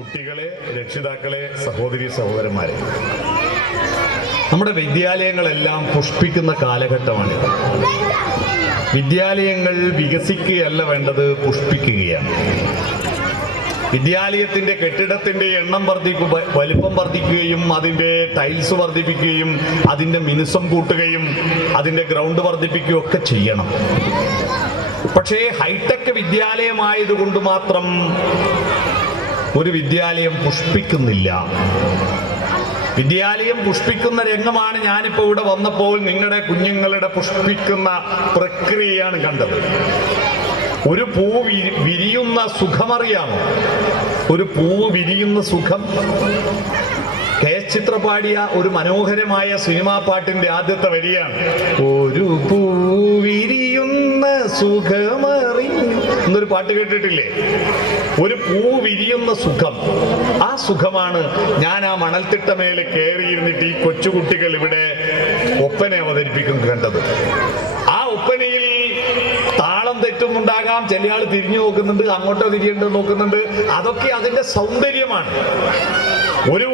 കുട്ടികളെ, രക്ഷിതാക്കളെ, സഹോദരി സഹോദരന്മാരെ, നമ്മുടെ വിദ്യാലയങ്ങളെല്ലാം പുഷ്പിക്കുന്ന കാലഘട്ടമാണിത്. വിദ്യാലയങ്ങൾ വികസിക്കുകയല്ല വേണ്ടത്, പുഷ്പിക്കുകയാണ്. വിദ്യാലയത്തിന്റെ കെട്ടിടത്തിന്റെ എണ്ണം വലിപ്പം വർദ്ധിക്കുകയും അതിന്റെ ടൈൽസ് വർദ്ധിപ്പിക്കുകയും അതിന്റെ മിനുസം കൂട്ടുകയും അതിന്റെ ഗ്രൗണ്ട് വർദ്ധിപ്പിക്കുകയും ഒക്കെ ചെയ്യണം. പക്ഷേ ഹൈടെക് വിദ്യാലയമായതുകൊണ്ട് മാത്രം ഒരു വിദ്യാലയം പുഷ്പിക്കുന്നില്ല. വിദ്യാലയം പുഷ്പിക്കുന്ന രംഗമാണ് ഞാനിപ്പോൾ ഇവിടെ വന്നപ്പോൾ നിങ്ങളുടെ കുഞ്ഞുങ്ങളുടെ പുഷ്പിക്കുന്ന പ്രക്രിയയാണ് കണ്ടത്. ഒരു പൂവ് വിരിയുന്ന സുഖമറിയാമോ? ഒരു പൂവ് വിരിയുന്ന സുഖം. ചിത്ര പാടിയ ഒരു മനോഹരമായ സിനിമാ പാട്ടിന്റെ ആദ്യത്തെ വരിയാണ്, ഒരു പൂവിരിയുന്ന സുഖമറിഞ്ഞു എന്നൊരു പാട്ട് കേട്ടിട്ടില്ലേ? ഒരു പൂ വിരിയുന്ന സുഖം. ആ സുഖമാണ് ഞാൻ ആ മണൽത്തിട്ടമേൽ കയറിയിരുന്നിട്ട് ഈ കൊച്ചുകുട്ടികൾ ഇവിടെ ഒപ്പന അവതരിപ്പിക്കുന്നത് കണ്ടത്. ആ ഒപ്പനയിൽ താളം തെറ്റുന്നുണ്ടാകാം, ചില ആൾ തിരിഞ്ഞു നോക്കുന്നുണ്ട്, അങ്ങോട്ടോ തിരിയേണ്ടത് നോക്കുന്നുണ്ട്. അതൊക്കെ അതിന്റെ സൗന്ദര്യമാണ്. ഒരു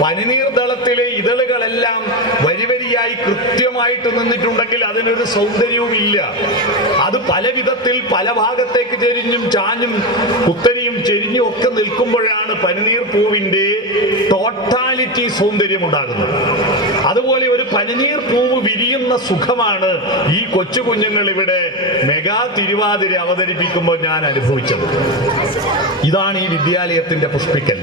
പനിനീർദളത്തിലെ ഇതളുകളെല്ലാം വരിവരിയായി കൃത്യമായിട്ട് നിന്നിട്ടുണ്ടെങ്കിൽ അതിനൊരു സൗന്ദര്യവുമില്ല. അത് പല വിധത്തിൽ പല ഭാഗത്തേക്ക് ചെരിഞ്ഞും ചാഞ്ഞും കുത്തരിയും ചെരിഞ്ഞും ഒക്കെ നിൽക്കുമ്പോഴാണ് പനിനീർ പൂവിന്റെ ടോട്ടാലിറ്റി സൗന്ദര്യം ഉണ്ടാകുന്നത്. അതുപോലെ ഒരു പനിനീർ പൂവ് വിരിയുന്ന സുഖമാണ് ഈ കൊച്ചു കുഞ്ഞുങ്ങൾ ഇവിടെ മെഗാ തിരുവാതിര അവതരിപ്പിക്കുമ്പോൾ ഞാൻ അനുഭവിച്ചത്. ഇതാണ് ഈ വിദ്യാലയത്തിന്റെ പുഷ്പിക്കൽ.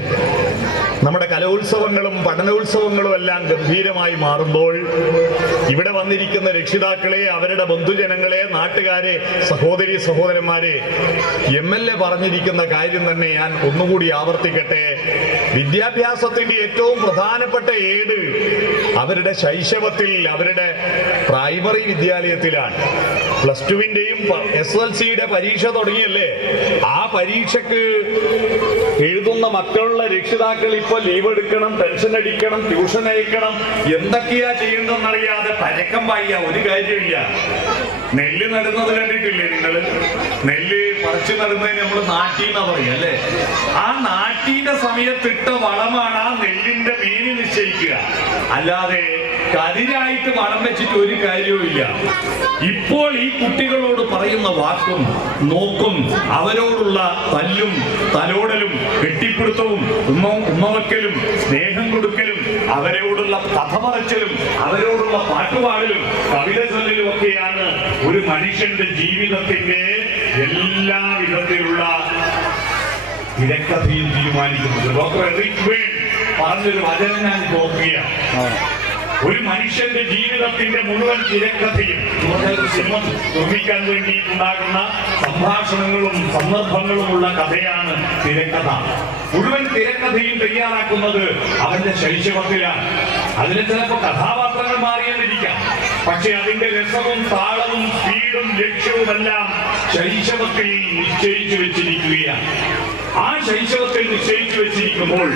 നമ്മുടെ കലോത്സവങ്ങളും പഠനോത്സവങ്ങളും എല്ലാം ഗംഭീരമായി മാറുമ്പോൾ ഇവിടെ വന്നിരിക്കുന്ന രക്ഷിതാക്കളെ, അവരുടെ ബന്ധുജനങ്ങളെ, നാട്ടുകാരെ, സഹോദരി സഹോദരന്മാരെ, MLA പറഞ്ഞിരിക്കുന്ന കാര്യം തന്നെ ഞാൻ ഒന്നുകൂടി ആവർത്തിക്കട്ടെ. വിദ്യാഭ്യാസത്തിന്റെ ഏറ്റവും പ്രധാനപ്പെട്ട ഏട് അവരുടെ ശൈശവത്തിൽ, അവരുടെ പ്രൈമറി വിദ്യാലയത്തിലാണ്. +2-ന്റെയും SSLC-യുടെ പരീക്ഷ തുടങ്ങിയല്ലേ? ആ പരീക്ഷക്ക് എഴുതുന്ന മക്കളുള്ള രക്ഷിതാക്കൾ ഇപ്പൊ ലീവ് എടുക്കണം, ടെൻഷൻ അടിക്കണം, ട്യൂഷൻ അയക്കണം, എന്തൊക്കെയാ ചെയ്യേണ്ടെന്നറിയാതെ പരക്കം പായ ഒരു കാര്യമില്ല. നെല്ല് നടുന്നത് കണ്ടിട്ടില്ലേ നിങ്ങൾ? നെല്ല് പറിച്ചു നടുന്നതിന് നമ്മൾ നാട്ടീന്നാ പറയും അല്ലേ? ആ നാട്ടീന്റെ സമയത്തിട്ട വളമാണ് ആ നെല്ലിന്റെ മീന് നിശ്ചയിക്കുക. അല്ലാതെ കതിരായിട്ട് വളം വെച്ചിട്ട് ഒരു കാര്യവുമില്ല. ഇപ്പോൾ ഈ കുട്ടികളോട് പറയുന്ന വാക്കും നോക്കും, അവരോടുള്ള തല്ലും തലോടലും കെട്ടിപ്പിടുത്തവും ഉമ്മവക്കലും സ്നേഹം കൊടുക്കലും അവരോടുള്ള കഥ പറച്ചിലും അവരോടുള്ള പാട്ടുപാടലും കവിത ചൊല്ലലും ഒക്കെയാണ് ഒരു മനുഷ്യന്റെ ജീവിതത്തിന്റെ എല്ലാ വിധത്തിലുള്ള തിരക്കഥയും തീരുമാനിക്കുന്നത്. ഡോക്ടർ എറിക് ബേൺ പറഞ്ഞൊരു വചനം ഞാൻ നോക്കുകയാണ്. ഒരു മനുഷ്യന്റെ ജീവിതത്തിന്റെ മുഴുവൻ തിരക്കഥയും നിർമ്മിക്കാൻ വേണ്ടിയിട്ടുണ്ടാകുന്ന സംഭാഷണങ്ങളും സന്ദർഭങ്ങളുമുള്ള കഥയാണ് തിരക്കഥ. മുഴുവൻ തിരക്കഥയും തയ്യാറാക്കുന്നത് അവന്റെ ശൈശവത്തിലാണ്. അതിന് ചിലപ്പോൾ കഥാപാത്രങ്ങൾ മാറിയെന്നിരിക്കാം, പക്ഷെ അതിന്റെ രസവും താളവും സ്പീഡും ലക്ഷ്യവുമെല്ലാം ശൈശവത്തിൽ നിശ്ചയിച്ചു വെച്ചിരിക്കുകയാണ്. ആ ശൈശവത്തിൽ നിശ്ചയിച്ചു വെച്ചിരിക്കുമ്പോൾ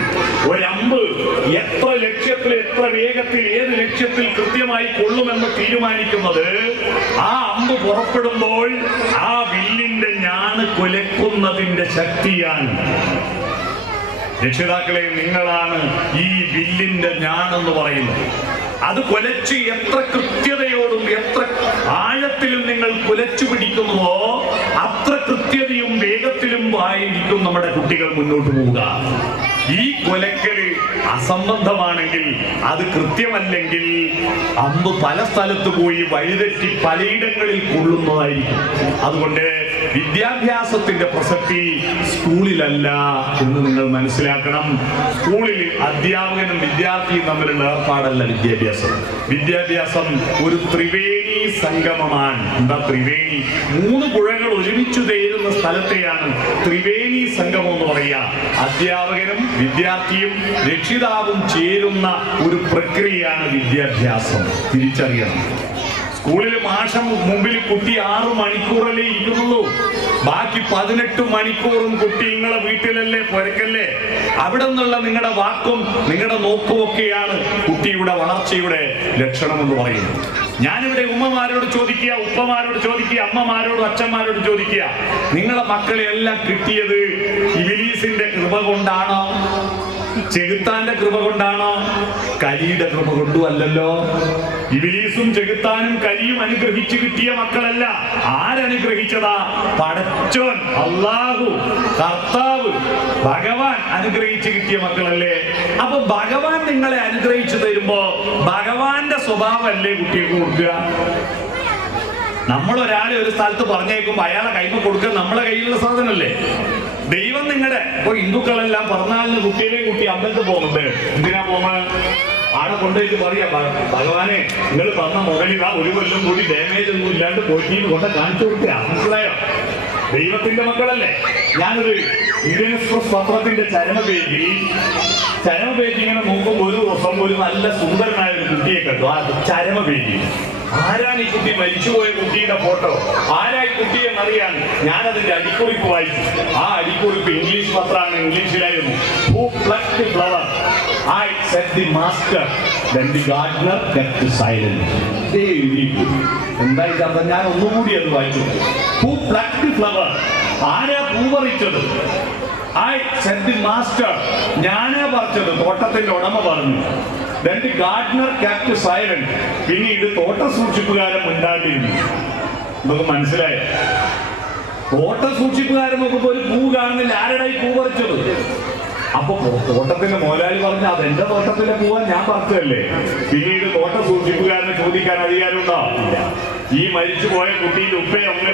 ഒരമ്പ് എത്ര ലക്ഷ്യത്തിൽ, എത്ര വേഗത്തിൽ, ഏത് ലക്ഷ്യത്തിൽ കൃത്യമായി കൊള്ളുമെന്ന് തീരുമാനിക്കുന്നത് ആ അമ്പ് പുറപ്പെടുമ്പോൾ ആ വില്ലിന്റെ ഞാണ് കൊലക്കുന്നതിന്റെ ശക്തിയാണ്. രക്ഷിതാക്കളെ, നിങ്ങളാണ് ഈ വില്ലിന്റെ ഞാണെന്ന് പറയുന്നത്. അത് കൊലച്ച് എത്ര കൃത്യതയോടും എത്ര ആഴത്തിലും നിങ്ങൾ കുലച്ചു പിടിക്കുന്നുവോ അത്ര കൃത്യതയും വേഗത്തിലും ആയിരിക്കും നമ്മുടെ കുട്ടികൾ മുന്നോട്ട് പോവുക. ഈ കൊലക്കല് അസംബന്ധമാണെങ്കിൽ, അത് കൃത്യമല്ലെങ്കിൽ അമ്പ് പല സ്ഥലത്ത് പോയി വഴിതെറ്റി പലയിടങ്ങളിൽ കൊള്ളുന്നതായിരിക്കും. അതുകൊണ്ട് വിദ്യാഭ്യാസത്തിന്റെ പ്രസക്തി സ്കൂളിലല്ല എന്ന് നിങ്ങൾ മനസ്സിലാക്കണം. സ്കൂളിൽ അധ്യാപകനും വിദ്യാർത്ഥിയും തമ്മിലുള്ള ഏർപ്പാടല്ല വിദ്യാഭ്യാസം. വിദ്യാഭ്യാസം ഒരു ത്രിവേണി സംഗമമാണ്. എന്താ ത്രിവേണി? 3 പുഴകൾ ഒരുമിച്ചു ചേരുന്ന സ്ഥലത്തെയാണ് ത്രിവേണി സംഗമം എന്ന് പറയുക. അധ്യാപകനും വിദ്യാർത്ഥിയും രക്ഷിതാവും ചേരുന്ന ഒരു പ്രക്രിയയാണ് വിദ്യാഭ്യാസം. തിരിച്ചറിയണം. സ്കൂളിൽ മാഷം മുമ്പിൽ കുട്ടി 6 മണിക്കൂറല്ലേ ഇരിക്കുന്നുള്ളൂ. ബാക്കി 18 മണിക്കൂറും കുട്ടി നിങ്ങളെ വീട്ടിലല്ലേ, പുരക്കല്ലേ. അവിടെ നിന്നുള്ള നിങ്ങളുടെ വാക്കും നിങ്ങളുടെ നോക്കും ഒക്കെയാണ് കുട്ടിയുടെ വളർച്ചയുടെ ലക്ഷണം എന്ന് പറയുന്നത്. ഞാനിവിടെ ഉമ്മമാരോട് ചോദിക്കുക, ഉപ്പമാരോട് ചോദിക്കുക, അമ്മമാരോട് അച്ഛന്മാരോട് ചോദിക്കുക, നിങ്ങളെ മക്കളെ എല്ലാം കിട്ടിയത് ഇബ്ലീസിന്റെ കൃപ കൊണ്ടാണോ, ചെകുത്താന്റെ കൃപ കൊണ്ടാണോ, കലിയുടെ കൃപ കൊണ്ടും അല്ലല്ലോ. ഇബ്ലീസും ചെകുത്താനും കലിയും അനുഗ്രഹിച്ചു കിട്ടിയ മക്കളല്ല. ആരനുഗ്രഹിച്ചതാ? പടച്ചോൻ, അല്ലാഹു, കർത്താവ്, ഭഗവാൻ അനുഗ്രഹിച്ചു കിട്ടിയ മക്കളല്ലേ. അപ്പൊ ഭഗവാൻ നിങ്ങളെ അനുഗ്രഹിച്ചു തരുമ്പോ ഭഗവാന്റെ സ്വഭാവമല്ലേ കുട്ടികൾക്ക് കൊടുക്കുക? നമ്മളൊരാളെ ഒരു സ്ഥലത്ത് പറഞ്ഞേക്കുമ്പോ അയാളെ കൈമ കൊടുക്കുക നമ്മളെ കയ്യിലുള്ള സാധനമല്ലേ. ദൈവം നിങ്ങളുടെ ഇപ്പൊ ഹിന്ദുക്കളെല്ലാം പറഞ്ഞാലിന് കുട്ടികളെയും കുട്ടി അമ്പലത്തിൽ പോകുന്നുണ്ട്. എന്തിനാ പോകുന്നത്? ആടെ കൊണ്ടുപോയിട്ട് പറയാ, ഭഗവാനെ നിങ്ങൾ പറഞ്ഞ മുകളിലാ ഒരു കൊല്ലം കൂടി ഡാമേജ് ഒന്നും ഇല്ലാണ്ട് പോയിട്ട് കൊണ്ട് കാണിച്ചു കൊടുക്കുക. മനസ്സിലായോ? ദൈവത്തിന്റെ മക്കളല്ലേ. ഞാനൊരു ഇന്ത്യൻ എക്സ്പ്രസ് പത്രത്തിന്റെ ചരമ പേജ് ഇങ്ങനെ നോക്കുമ്പോൾ ഒരു ദിവസം ഒരു നല്ല സുന്ദരനായ ഒരു കുട്ടിയെ കണ്ടു. ആ ചരമ പേജിൽ ആരാണ് ഈ കുട്ടി? മരിച്ചുപോയ കുട്ടിയുടെ ഫോട്ടോ. ആരാ ഈ കുട്ടി എന്നറിയാൻ ഞാനതിന്റെ അടിക്കുറിപ്പ് വായിച്ചു. ആ അടിക്കുറിപ്പ് ഇംഗ്ലീഷ് പത്രമാണ്, ഇംഗ്ലീഷിലായിരുന്നു. Who plucked the flower? I said the master. Then the gardener kept silent. എന്താ ഞാൻ ഒന്നുകൂടി അത് വായിച്ചു. Who plucked the flower? ആരാ പൂ പറിച്ചത്? I said the master. ഞാനാ പറിച്ചത്, തോട്ടത്തിന്റെ ഉടമ പറഞ്ഞു. Then the gardener kept silent. പിന്നീട് തോട്ട സൂക്ഷിപ്പുകാരൻ ഉണ്ടായിരുന്നു. നമുക്ക് മനസ്സിലായോ? തോട്ട സൂക്ഷിപ്പുകാരൻ നോക്കുമ്പോ ഒരു പൂ കാണുന്നില്ല. ആരുടെ ഈ പൂ പറിച്ചത്? അപ്പൊ തോട്ടത്തിന്റെ മോലാളി പറഞ്ഞ അതെന്റെ തോട്ടത്തിലെ പൂവാൻ ഞാൻ പറിച്ചതല്ലേ. പിന്നീട് തോട്ട സൂക്ഷിപ്പുകാരനെ ചോദിക്കാൻ അധികാരമുണ്ടോ? ഇല്ല. ഈ മരിച്ചുപോയ കുട്ടിയുടെ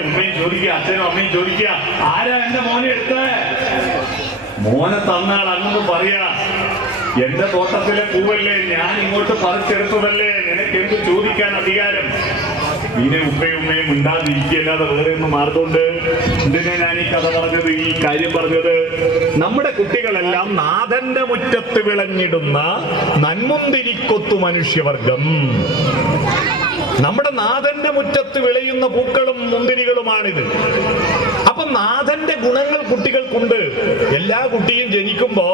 ഉമ്മയും ചോദിക്കുക, അച്ഛനും അമ്മയും ചോദിക്കുക, ആരാ എന്റെ മോനെ എടുത്തേ? മോനെ തന്നാൾ അങ്ങ് പറയാ, എന്റെ തോട്ടത്തിലെ പൂവല്ലേ, ഞാൻ ഇങ്ങോട്ട് പറിച്ചെടുത്തതല്ലേ, നിനക്ക് എന്ത് ചോദിക്കാൻ അധികാരം? പിന്നെ ഉമ്മയും ഉണ്ടാതിരിക്കല്ലാതെ വേറെ ഒന്നും മാർഗമുണ്ട്? എന്തിനാ ഞാൻ ഈ കഥ പറഞ്ഞത്, ഈ കാര്യം പറഞ്ഞത്? നമ്മുടെ കുട്ടികളെല്ലാം നാഥന്റെ മുറ്റത്ത് വിളഞ്ഞിടുന്ന നന്മുന്തിരിക്കൊത്തു മനുഷ്യവർഗം. നമ്മുടെ നാഥന്റെ മുറ്റത്ത് വിളയുന്ന പൂക്കളും മുന്തിരികളുമാണിത്. അപ്പൊ നാഥന്റെ ഗുണങ്ങൾ കുട്ടികൾക്കുണ്ട്. എല്ലാ കുട്ടിയും ജനിക്കുമ്പോ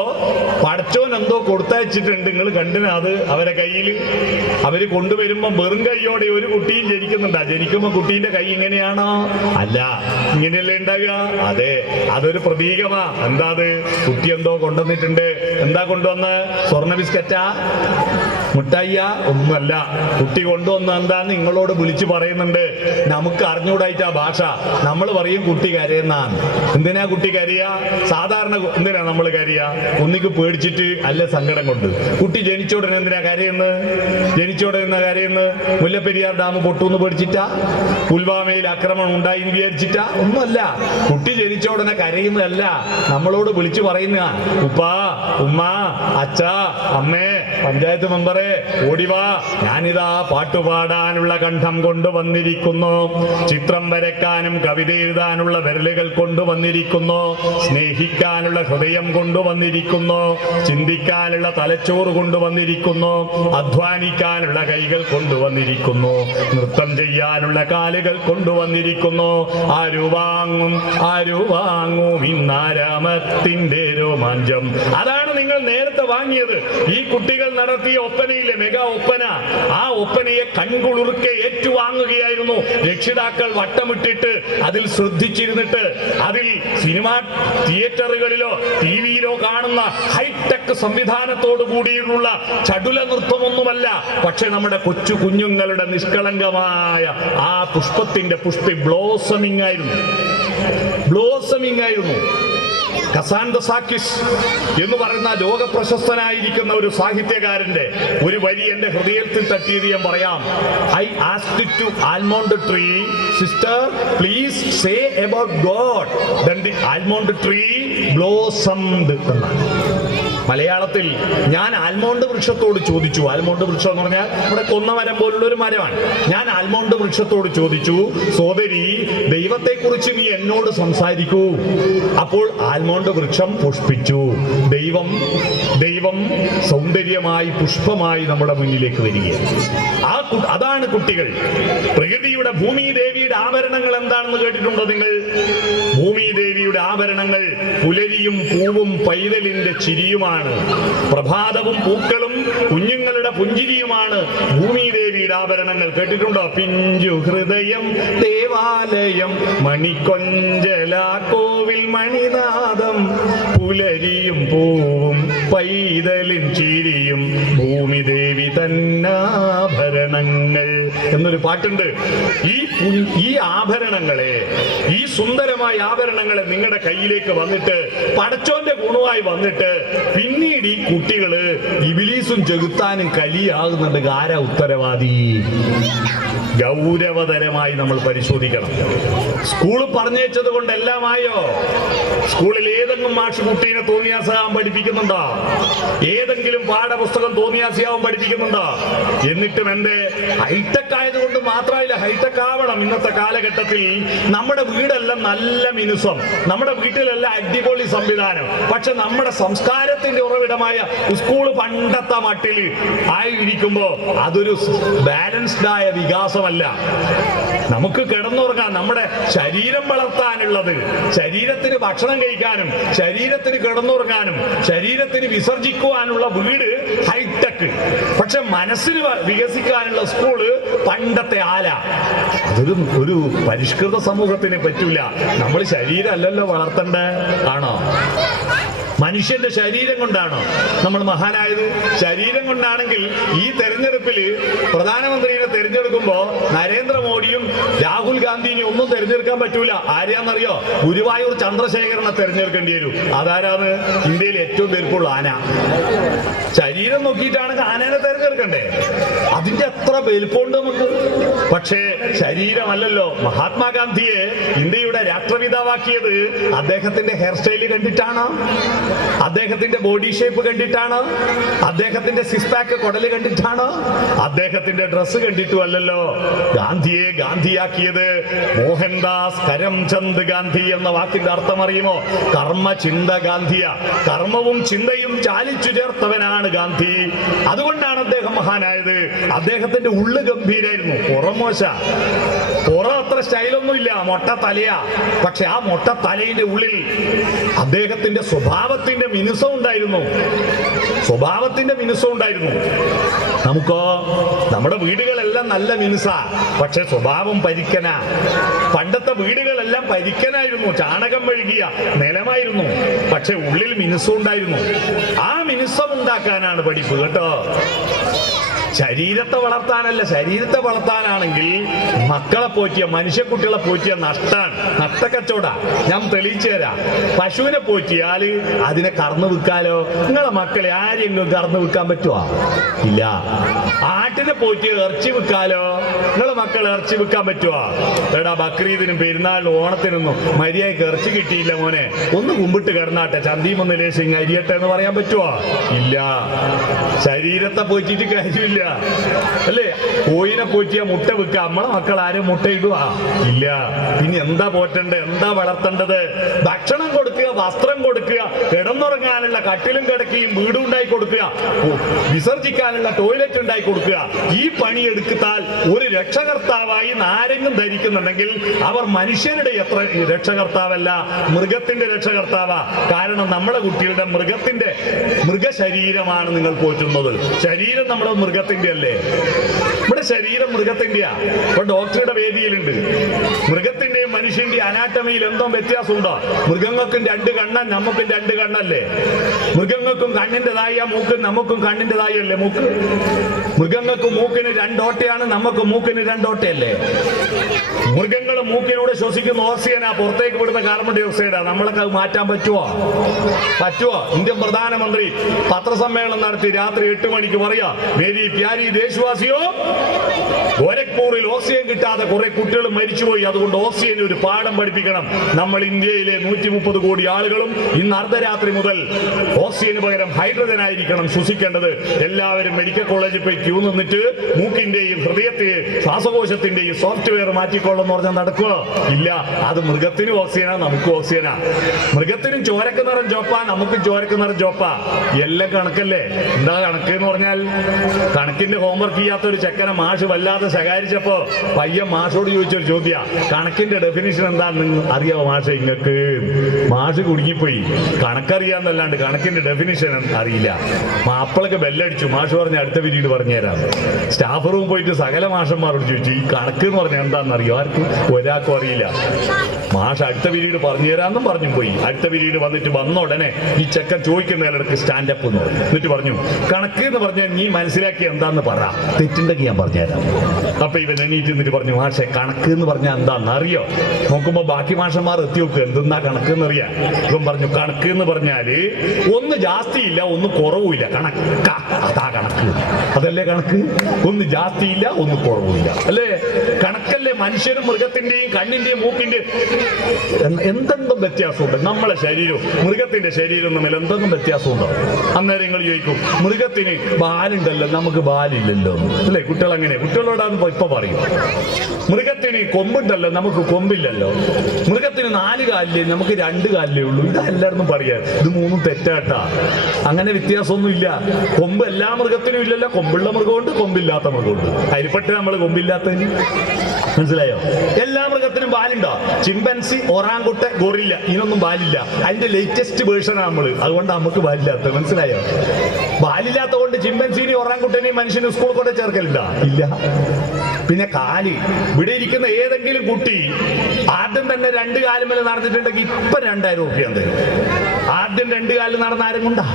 പടച്ചോൻ എന്തോ കൊടുത്തയച്ചിട്ടുണ്ട്. നിങ്ങൾ കണ്ടിന അത് അവരെ കയ്യിൽ? അവര് കൊണ്ടുവരുമ്പോ വെറും കൈയോടെ ഒരു കുട്ടിയും ജനിക്കുന്നുണ്ടാ? ജനിക്കുമ്പോ കുട്ടീന്റെ കൈ ഇങ്ങനെയാണോ? അല്ല, ഇങ്ങനെയല്ലേ ഉണ്ടാവുക? അതെ, അതൊരു പ്രതീകമാ. എന്താ അത്? കുട്ടി എന്തോ കൊണ്ടുവന്നിട്ടുണ്ട്. എന്താ കൊണ്ടുവന്ന്? സ്വർണ്ണ ബിസ്ക്കറ്റാ, മുട്ടായിയാ? ഒന്നുമല്ല. കുട്ടി കൊണ്ടുവന്ന് എന്താന്ന് നിങ്ങളോട് വിളിച്ചു പറയുന്നുണ്ട്. നമുക്ക് അറിഞ്ഞൂടായിട്ട് ആ ഭാഷ. നമ്മൾ പറയും കുട്ടി കരയുന്നാണ്. എന്തിനാ കുട്ടി കരയ? സാധാരണ എന്തിനാ നമ്മൾ കരയ? ഒന്നിക്ക് പേടിച്ചിട്ട്, അല്ല സങ്കടം കൊണ്ട്. കുട്ടി ജനിച്ചോടനെ എന്തിനാ കരയുന്നത്? ജനിച്ചോടനെ കരയുന്നത് മുല്ലപ്പെരിയാർ ഡാം പൊട്ടൂന്ന് പേടിച്ചിട്ടാ? പുൽവാമയിൽ ആക്രമണം ഉണ്ടായി എന്ന് വിചാരിച്ചിട്ടാ? ഒന്നുമല്ല. കുട്ടി ജനിച്ചോടനെ കരയുന്നതല്ല, നമ്മളോട് വിളിച്ചു പറയുന്ന, ഉപ്പാ, ഉമ്മ, അച്ഛാ, അമ്മേ, പഞ്ചായത്ത് മെമ്പറെ, ഓടിവാ, ഞാനിതാ പാട്ടുപാടാനുള്ള കണ്ഠം കൊണ്ടുവന്നിരിക്കുന്നു, ചിത്രം വരയ്ക്കാനും കവിത എഴുതാനുള്ള വിരലുകൾ കൊണ്ടുവന്നിരിക്കുന്നു, സ്നേഹിക്കാനുള്ള ഹൃദയം കൊണ്ടുവന്നിരിക്കുന്നു, ചിന്തിക്കാനുള്ള തലച്ചോറ് കൊണ്ടുവന്നിരിക്കുന്നു, അധ്വാനിക്കാനുള്ള കൈകൾ കൊണ്ടുവന്നിരിക്കുന്നു, നൃത്തം ചെയ്യാനുള്ള കാലുകൾ കൊണ്ടുവന്നിരിക്കുന്നു. ആരു വാങ്ങും ഇന്നാരാമത്തിന്റെ രോമാഞ്ചം. അതാണ് നിങ്ങൾ നേരത്തെ വാങ്ങിയത്. ഈ കുട്ടികൾ നടത്തിയ ഒപ്പനയിലെ മെഗാ ഒപ്പന, ആ ഒപ്പനയെ കൺകുളിർക്കെ ഏറ്റുവാങ്ങുകയായിരുന്നു രക്ഷിതാക്കൾ. വട്ടമിട്ടിട്ട് അതിൽ ശ്രദ്ധിച്ചിരുന്നിട്ട്, അതിൽ സിനിമാ തിയേറ്ററുകളിലോ ടിവിയിലോ കാണുന്ന ഹൈടെക് സംവിധാനത്തോടു കൂടിയുള്ള ചടുല നൃത്തമൊന്നുമല്ല. പക്ഷെ നമ്മുടെ കൊച്ചു കുഞ്ഞുങ്ങളുടെ നിഷ്കളങ്കമായ ആ പുഷ്പത്തിന്റെ ബ്ലോസമിംഗ് ആയിരുന്നു. കസാൻഡസാക്കിസ് എന്ന് പറയുന്ന ലോക പ്രശസ്തനായിരിക്കുന്ന ഒരു സാഹിത്യകാരന്റെ ഒരു വരി എന്റെ ഹൃദയത്തിൽ തട്ടിയത് ഞാൻ പറയാം. I asked to almond tree, sister please say about God, then the almond tree blossomed എന്നാണ്. മലയാളത്തിൽ ഞാൻ ആൽമോണ്ട് വൃക്ഷത്തോട് ചോദിച്ചു. ആൽമോണ്ട് വൃക്ഷം എന്ന് പറഞ്ഞാൽ നമ്മുടെ കൊന്നമരം പോലുള്ള ഒരു മരമാണ്. ഞാൻ ആൽമോണ്ട് വൃക്ഷത്തോട് ചോദിച്ചു, സോദരി, ദൈവത്തെക്കുറിച്ച് നീ എന്നോട് സംസാരിക്കൂ. അപ്പോൾ ആൽമോണ്ട് വൃക്ഷം പുഷ്പിച്ചു. ദൈവം സൗന്ദര്യമായി പുഷ്പമായി നമ്മുടെ മുന്നിലേക്ക് വരികയാണ്. അതാണ് കുട്ടികൾ. പ്രകൃതിയുടെ ഭൂമിദേവിയുടെ ആഭരണങ്ങൾ എന്താണെന്ന് കേട്ടിട്ടുണ്ടോ നിങ്ങൾ? ഭൂമിദേവിയുടെ ആഭരണങ്ങൾ പുലരിയും പൂവും പൈതലിന്റെ ചിരിയുമാണ്. പുഞ്ചിരിയുമാണ്. പ്രഭാതവും പൂക്കളും കുഞ്ഞുങ്ങളുടെ പുഞ്ചിരിയുമാണ് ഭൂമിദേവിയുടെ ആഭരണങ്ങൾ. കേട്ടിട്ടുണ്ടോ? പിഞ്ചു ഹൃദയം ദേവാലയം മണിക്കൊഞ്ചല കോവിൽ മണിനാദം പുലരിയും പൂവും പൈതലിൻ ചിരിയും ഭൂമിദേവി തന്നാഭരണങ്ങൾ എന്നൊരു പാട്ടുണ്ട്. ഈ ആഭരണങ്ങളെ, ഈ സുന്ദരമായ ആഭരണങ്ങളെ നിങ്ങളുടെ കയ്യിലേക്ക് വന്നിട്ട് പടച്ചോന്റെ ഗുണമായി വന്നിട്ട് പിന്നീട് ഈ കുട്ടികള് ഇബിലീസും ചെകുത്താനും കലിയാകുന്നുണ്ട്. ആരാ ഉത്തരവാദി? ഗൗരവതരമായി നമ്മൾ പരിശോധിക്കണം. സ്കൂൾ പറഞ്ഞേച്ചത് കൊണ്ട് എല്ലാമായോ? സ്കൂളിൽ ഏതെങ്കിലും മാഷ് കുട്ടീനെ തോന്നിയാസാവാൻ പഠിപ്പിക്കുന്നുണ്ടോ? ഏതെങ്കിലും പാഠപുസ്തകം തോന്നിയാസിയാവാൻ പഠിപ്പിക്കുന്നുണ്ടോ? എന്നിട്ടും എന്റെ ഹൈടെക് ആയതുകൊണ്ട് മാത്രമല്ല, ഹൈടെക് ആവണം. ഇന്നത്തെ കാലഘട്ടത്തിൽ നമ്മുടെ വീടെല്ലാം നല്ല മിനുസം, നമ്മുടെ വീട്ടിലെല്ലാം അടിപൊളി സംവിധാനം. പക്ഷെ നമ്മുടെ സംസ്കാരത്തിന്റെ ഉറവിടമായ സ്കൂൾ പണ്ടത്തെ മട്ടിൽ ആയിരിക്കുമ്പോ അതൊരു ബാലൻസ്ഡ് ആയ വികാസമല്ല. നമുക്ക് കിടന്നുറങ്ങാൻ, നമ്മുടെ ശരീരം വളർത്താനുള്ളത്, ശരീരത്തിന് ഭക്ഷണം കഴിക്കാനും ശരീരത്തിന് കിടന്നുറങ്ങാനും ശരീരത്തിന് വിസർജിക്കുവാനുള്ള വീട് ഹൈടെക്. പക്ഷെ മനസ്സിന് വികസിക്കാനുള്ള സ്കൂള് പണ്ടത്തെ ആല. ഒരു പരിഷ്കൃത സമൂഹത്തിന് പറ്റൂല. നമ്മൾ ശരീരമല്ലല്ലോ വളർത്തണ്ടേ, ആണോ? മനുഷ്യന്റെ ശരീരം കൊണ്ടാണോ നമ്മൾ മഹാനായത്? ശരീരം കൊണ്ടാണെങ്കിൽ ഈ തെരഞ്ഞെടുപ്പിൽ പ്രധാനമന്ത്രിയെ തെരഞ്ഞെടുക്കുമ്പോ നരേന്ദ്രമോദിയും രാഹുൽ ഗാന്ധിനെയും ഒന്നും തെരഞ്ഞെടുക്കാൻ പറ്റൂല. ആരെയാണെന്നറിയോ? ഗുരുവായൂർ ചന്ദ്രശേഖരനെ തെരഞ്ഞെടുക്കേണ്ടി വരും. അതാരാണ്? ഇന്ത്യയിൽ ഏറ്റവും വലിപ്പമുള്ള ആന. ശരീരം നോക്കിയിട്ടാണെങ്കിൽ ആനനെ തെരഞ്ഞെടുക്കണ്ടേ? അതിന്റെ എത്ര വലിപ്പമുണ്ട് നമുക്ക്. പക്ഷേ ശരീരമല്ലല്ലോ. മഹാത്മാഗാന്ധിയെ ഇന്ത്യയുടെ രാഷ്ട്രപിതാവാക്കിയത് അദ്ദേഹത്തിന്റെ ഹെയർ സ്റ്റൈല് കണ്ടിട്ടാണ്, അദ്ദേഹത്തിന്റെ ബോഡി ഷേപ്പ് കണ്ടിട്ടാണ്, അദ്ദേഹത്തിന്റെ സിക്സ് പാക്ക് കുടല് കണ്ടിട്ടാണ്, അദ്ദേഹത്തിന്റെ ഡ്രസ്സ് കണ്ടിട്ടും അല്ലല്ലോ. ഗാന്ധിയെ ഗാന്ധിയാക്കിയത് മോഹൻദാസ് കരംചന്ദ് ഗാന്ധി എന്ന വാക്കിന്റെ അർത്ഥം അറിയുമോ? കർമ്മചിന്ത ഗാന്ധിയ. കർമ്മവും ചിന്തയും ചാലിച്ചു ചേർത്തവനാണ് ഗാന്ധി. അതുകൊണ്ടാണ് അദ്ദേഹം മഹാനായത്. അദ്ദേഹത്തിന്റെ ഉള്ളു ഗംഭീരായിരുന്നു, പുറം മോശ. പുറം അത്ര സ്റ്റൈലൊന്നുമില്ല, മൊട്ട തലയാ. പക്ഷെ ആ മൊട്ട തലയുടെ ഉള്ളിൽ അദ്ദേഹത്തിന്റെ സ്വഭാവത്തിന്റെ മിനുസം ഉണ്ടായിരുന്നു, സ്വഭാവത്തിന്റെ മിനുസം ഉണ്ടായിരുന്നു. നമുക്കോ നമ്മുടെ വീടുകളെല്ലാം നല്ല മിനുസാ, പക്ഷെ സ്വഭാവം പരിക്കന. പണ്ടത്തെ വീടുകളെല്ലാം പരിക്കനായിരുന്നു, ചാണകം മെഴുകിയ നിലമായിരുന്നു, പക്ഷെ ഉള്ളിൽ മിനുസം ഉണ്ടായിരുന്നു. ആ മിനുസം ഉണ്ടാക്കാനാണ് പഠിപ്പ് കേട്ടോ. ശരീരത്തെ വളർത്താനല്ല. ശരീരത്തെ വളർത്താനാണെങ്കിൽ മക്കളെ പോറ്റിയ, മനുഷ്യക്കുട്ടികളെ പോറ്റിയ നഷ്ടാണ്, നഷ്ടക്കച്ചവടാ. ഞാൻ തെളിയിച്ചു തരാം. പശുവിനെ പോറ്റിയാൽ അതിനെ കറന്നു വിൽക്കാലോ? നിങ്ങളെ മക്കളെ ആരെങ്കിലും കറന്നു വിൽക്കാൻ പറ്റുമോ? ഇല്ല. ആട്ടിനെ പോറ്റിയ ഇറച്ചി വിൽക്കാലോ? നിങ്ങളെ മക്കളെ ഇറച്ചി വിൽക്കാൻ പറ്റുമോ? എടാ, ബക്രീദിനും പെരുന്നാളിനും ഓണത്തിനൊന്നും മര്യാദയ്ക്ക് ഇറച്ചി കിട്ടിയില്ല മോനെ, ഒന്ന് കുമ്പിട്ട് കിടന്നാട്ടെ, ചന്തിമൊന്ന് ലേശം അരിയട്ടെ എന്ന് പറയാൻ പറ്റുമോ? ഇല്ല. ശരീരത്തെ പോറ്റിയിട്ട് കാര്യമില്ല അല്ലേ? കോയിനെ പോറ്റിയ മുട്ട വിൽക്കുക. നമ്മളെ മക്കൾ ആരും മുട്ട ഇടുക ഇല്ല. പിന്നെ എന്താ പോറ്റേണ്ടത്, എന്താ വളർത്തേണ്ടത്? ഭക്ഷണം കൊടുക്കുക, വസ്ത്രം കൊടുക്കുക, കിടന്നുറങ്ങാനുള്ള കട്ടിലും കിടക്കുകയും വീടും ഉണ്ടായി കൊടുക്കുക, വിസർജിക്കാനുള്ള ടോയ്ലറ്റ് ഉണ്ടായി കൊടുക്കുക. ഈ പണി എടുത്താൽ ഒരു രക്ഷകർത്താവായി ആരെങ്കിലും ധരിക്കുന്നുണ്ടെങ്കിൽ അവർ മനുഷ്യരുടെ എത്ര രക്ഷകർത്താവല്ല, മൃഗത്തിന്റെ രക്ഷകർത്താവാ. കാരണം നമ്മുടെ കുട്ടികളുടെ മൃഗശരീരമാണ് നിങ്ങൾ പോറ്റുന്നത്. ശരീരം നമ്മുടെ മൃഗത്തിന്റെ അല്ലേ? നമ്മുടെ ശരീരം മൃഗത്തിന്റെയാ. ഇപ്പൊ ഡോക്ടറുടെ വേദിയിലുണ്ട്. മൃഗത്തിന്റെയും മനുഷ്യന്റെയും അനാട്ടമിയിൽ എന്തോ വ്യത്യാസമുണ്ടോ? മൃഗങ്ങൾക്കും രണ്ട് കണ്ണൻ, നമുക്കും രണ്ട് കണ്ണല്ലേ? മൃഗങ്ങൾക്കും കണ്ണിൻ്റെതായ മൂക്ക്, നമുക്കും കണ്ണിൻ്റെതായ അല്ലേ മൂക്ക്? മൃഗങ്ങൾക്ക് മൂക്കിന് രണ്ടോട്ടയാണ്, നമുക്ക് മൂക്കിന് രണ്ടോട്ടയല്ലേ? മൃഗങ്ങൾ മൂക്കിലൂടെ ശ്വസിക്കുന്ന ഓക്സിജനാ, പുറത്തേക്ക് വിടുന്ന കാർബൺ ഡൈ ഓക്സൈഡാ. നമ്മളൊക്കെ അത് മാറ്റാൻ പറ്റുമോ? ഇന്ത്യൻ പ്രധാനമന്ത്രി പത്രസമ്മേളനം നടത്തി രാത്രി 8 മണിക്ക് പറയാ, മേരി പ്യാരി ദേശവാസിയോ, ഗോരഖ്പൂരിൽ ഓക്സിജൻ കിട്ടാതെ കുറെ കുട്ടികൾ മരിച്ചുപോയി, അതുകൊണ്ട് ഓക്സിജന് ഒരു പാഠം പഠിപ്പിക്കണം. നമ്മൾ ഇന്ത്യയിലെ 130 കോടി ആളുകളും ഇന്ന് അർദ്ധരാത്രി മുതൽ ഓക്സിജന് പകരം ഹൈഡ്രജൻ ആയിരിക്കണം ശ്വസിക്കേണ്ടത്. എല്ലാവരും മെഡിക്കൽ കോളേജിൽ പോയി ക്യൂ നിന്നിട്ട് മൂക്കിന്റെയും ഹൃദയത്തെയും ശ്വാസകോശത്തിന്റെയും സോഫ്റ്റ്വെയർ മാറ്റിക്കൊള്ളും എന്ന് പറഞ്ഞാൽ നടക്കുമോ? ഇല്ല. അത് മൃഗത്തിനും ഓക്സിജനാ, നമുക്കും ഓക്സിജനാ. മൃഗത്തിനും ചോരക്ക് നിറം ചോപ്പാ, നമുക്കും ചോരക്ക് നിറം ചോപ്പാ. എല്ലാം കണക്കല്ലേ? എന്താ കണക്ക് എന്ന് പറഞ്ഞാൽ? കണക്കിന്റെ ഹോംവർക്ക് ചെയ്യാത്ത ഒരു ചെക്കനെ മാഷ് വല്ലാതെ ശകാരിച്ചപ്പോ പയ്യൻ മാഷോട് ചോദിച്ചൊരു ചോദ്യ, കണക്കിന്റെ ഡെഫിനിഷൻ എന്താണെന്ന് അറിയാമോ മാഷ്? ഇങ്ങക്ക് മാഷ് കുടുങ്ങിപ്പോയി. കണക്കറിയാം കണക്കറിയാന്നല്ലാണ്ട് കണക്കിന്റെ ഡെഫിനിഷൻ അറിയില്ല. മാപ്പിളൊക്കെ ബെല്ലടിച്ചു. മാഷ് പറഞ്ഞ അടുത്ത പീരീഡ് പറഞ്ഞുതരാം. സ്റ്റാഫ് റൂം പോയിട്ട് സകല മാഷന്മാരോട് ചോദിച്ചു ഈ കണക്ക് എന്ന് പറഞ്ഞാൽ എന്താണെന്നറിയോ? ആർക്കും ഒരാൾക്കും അറിയില്ല. മാഷ് അടുത്ത പീരീഡ് പറഞ്ഞുതരാമെന്നും പറഞ്ഞു പോയി. അടുത്ത പീരീഡ് വന്ന ഉടനെ ഈ ചെക്കൻ ചോദിക്കുന്നതിനിടക്ക് സ്റ്റാൻഡപ്പ് എന്ന് പറഞ്ഞു. എന്നിട്ട് പറഞ്ഞു കണക്ക് എന്ന് പറഞ്ഞാൽ നീ മനസ്സിലാക്കി എന്താന്ന് പറ, തെറ്റുണ്ടെങ്കിൽ ഞാൻ പറഞ്ഞുതരാം. അപ്പൊ ഇവൻ എണീറ്റ് എന്നിട്ട് പറഞ്ഞു മാഷെ കണക്ക് എന്ന് പറഞ്ഞാൽ എന്താന്ന് അറിയോ? നോക്കുമ്പോ ബാക്കി മാഷന്മാർ എത്തി നോക്കുക എന്തെന്നാ കണക്ക് എന്നറിയാം. ഇവൻ പറഞ്ഞു കണക്ക് എന്ന് പറഞ്ഞാല് ഒന്ന് ജാസ്തിയില്ല ഒന്ന് കുറവുമില്ല, കണക്ക അതാ കണക്ക്. അതല്ലേ കണക്ക്? ഒന്ന് ജാസ്തിയില്ല ഒന്ന് കുറവുമില്ല അല്ലേ? കണക്കല്ലേ മനുഷ്യനും മൃഗത്തിന്റെയും കണ്ണിന്റെയും മൂക്കിന്റെയും എന്തെങ്കിലും വ്യത്യാസമുണ്ട്? നമ്മളെ ശരീരവും മൃഗത്തിന്റെ ശരീരവും തമ്മിൽ എന്തെങ്കിലും വ്യത്യാസമുണ്ടോ? അന്നേരം നിങ്ങൾ ചോദിക്കും മൃഗത്തിന് ബാലുണ്ടല്ലോ നമുക്ക് ബാലില്ലല്ലോ അല്ലേ? കുട്ടികൾ അങ്ങനെ കുട്ടികളോടാണ് ഇപ്പൊ പറയും. മൃഗത്തിന് കൊമ്പുണ്ടല്ലോ നമുക്ക് കൊമ്പില്ലല്ലോ. മൃഗത്തിന് 4 കാലിലേ നമുക്ക് 2 കാലിലേ ഉള്ളൂ. ഇതെല്ലാവരും പറയാ ഇത് 3 തെറ്റാട്ടാ. അങ്ങനെ വ്യത്യാസമൊന്നും ഇല്ല. കൊമ്പ് എല്ലാ മൃഗത്തിനും ഇല്ലല്ലോ. കൊമ്പുള്ള മൃഗമുണ്ട് കൊമ്പില്ലാത്ത മൃഗമുണ്ട്. അതിൽപ്പെട്ട് നമ്മൾ കൊമ്പില്ലാത്തതിന് മനസ്സിലായോ? എല്ലാ മൃഗത്തിനും ബാലുണ്ടോ? ചിമ്പൻസി, ഒറാങ്കുട്ട, ഗൊറില്ല ഇതിനൊന്നും ബാലില്ല. അതിന്റെ ലേറ്റസ്റ്റ് വേർഷനാണ് നമ്മള്. അതുകൊണ്ട് നമുക്ക് ബാലില്ലാത്ത. മനസ്സിലായോ? ബാലില്ലാത്ത കൊണ്ട് ചിമ്പൻസിനെയും ഒറാങ്കുട്ടനെയും മനുഷ്യന് സ്കൂൾ കൊണ്ട് ചേർക്കലില്ല ഇല്ല. പിന്നെ കാല് ഇവിടെ ഇരിക്കുന്ന ഏതെങ്കിലും കുട്ടി ആദ്യം തന്നെ 2 കാലുമേൽ നടന്നിട്ടുണ്ടെങ്കിൽ ഇപ്പൊ 2000 രൂപ തരും. ആദ്യം 2 കാലിൽ നടന്ന ആരും കൊണ്ടാ?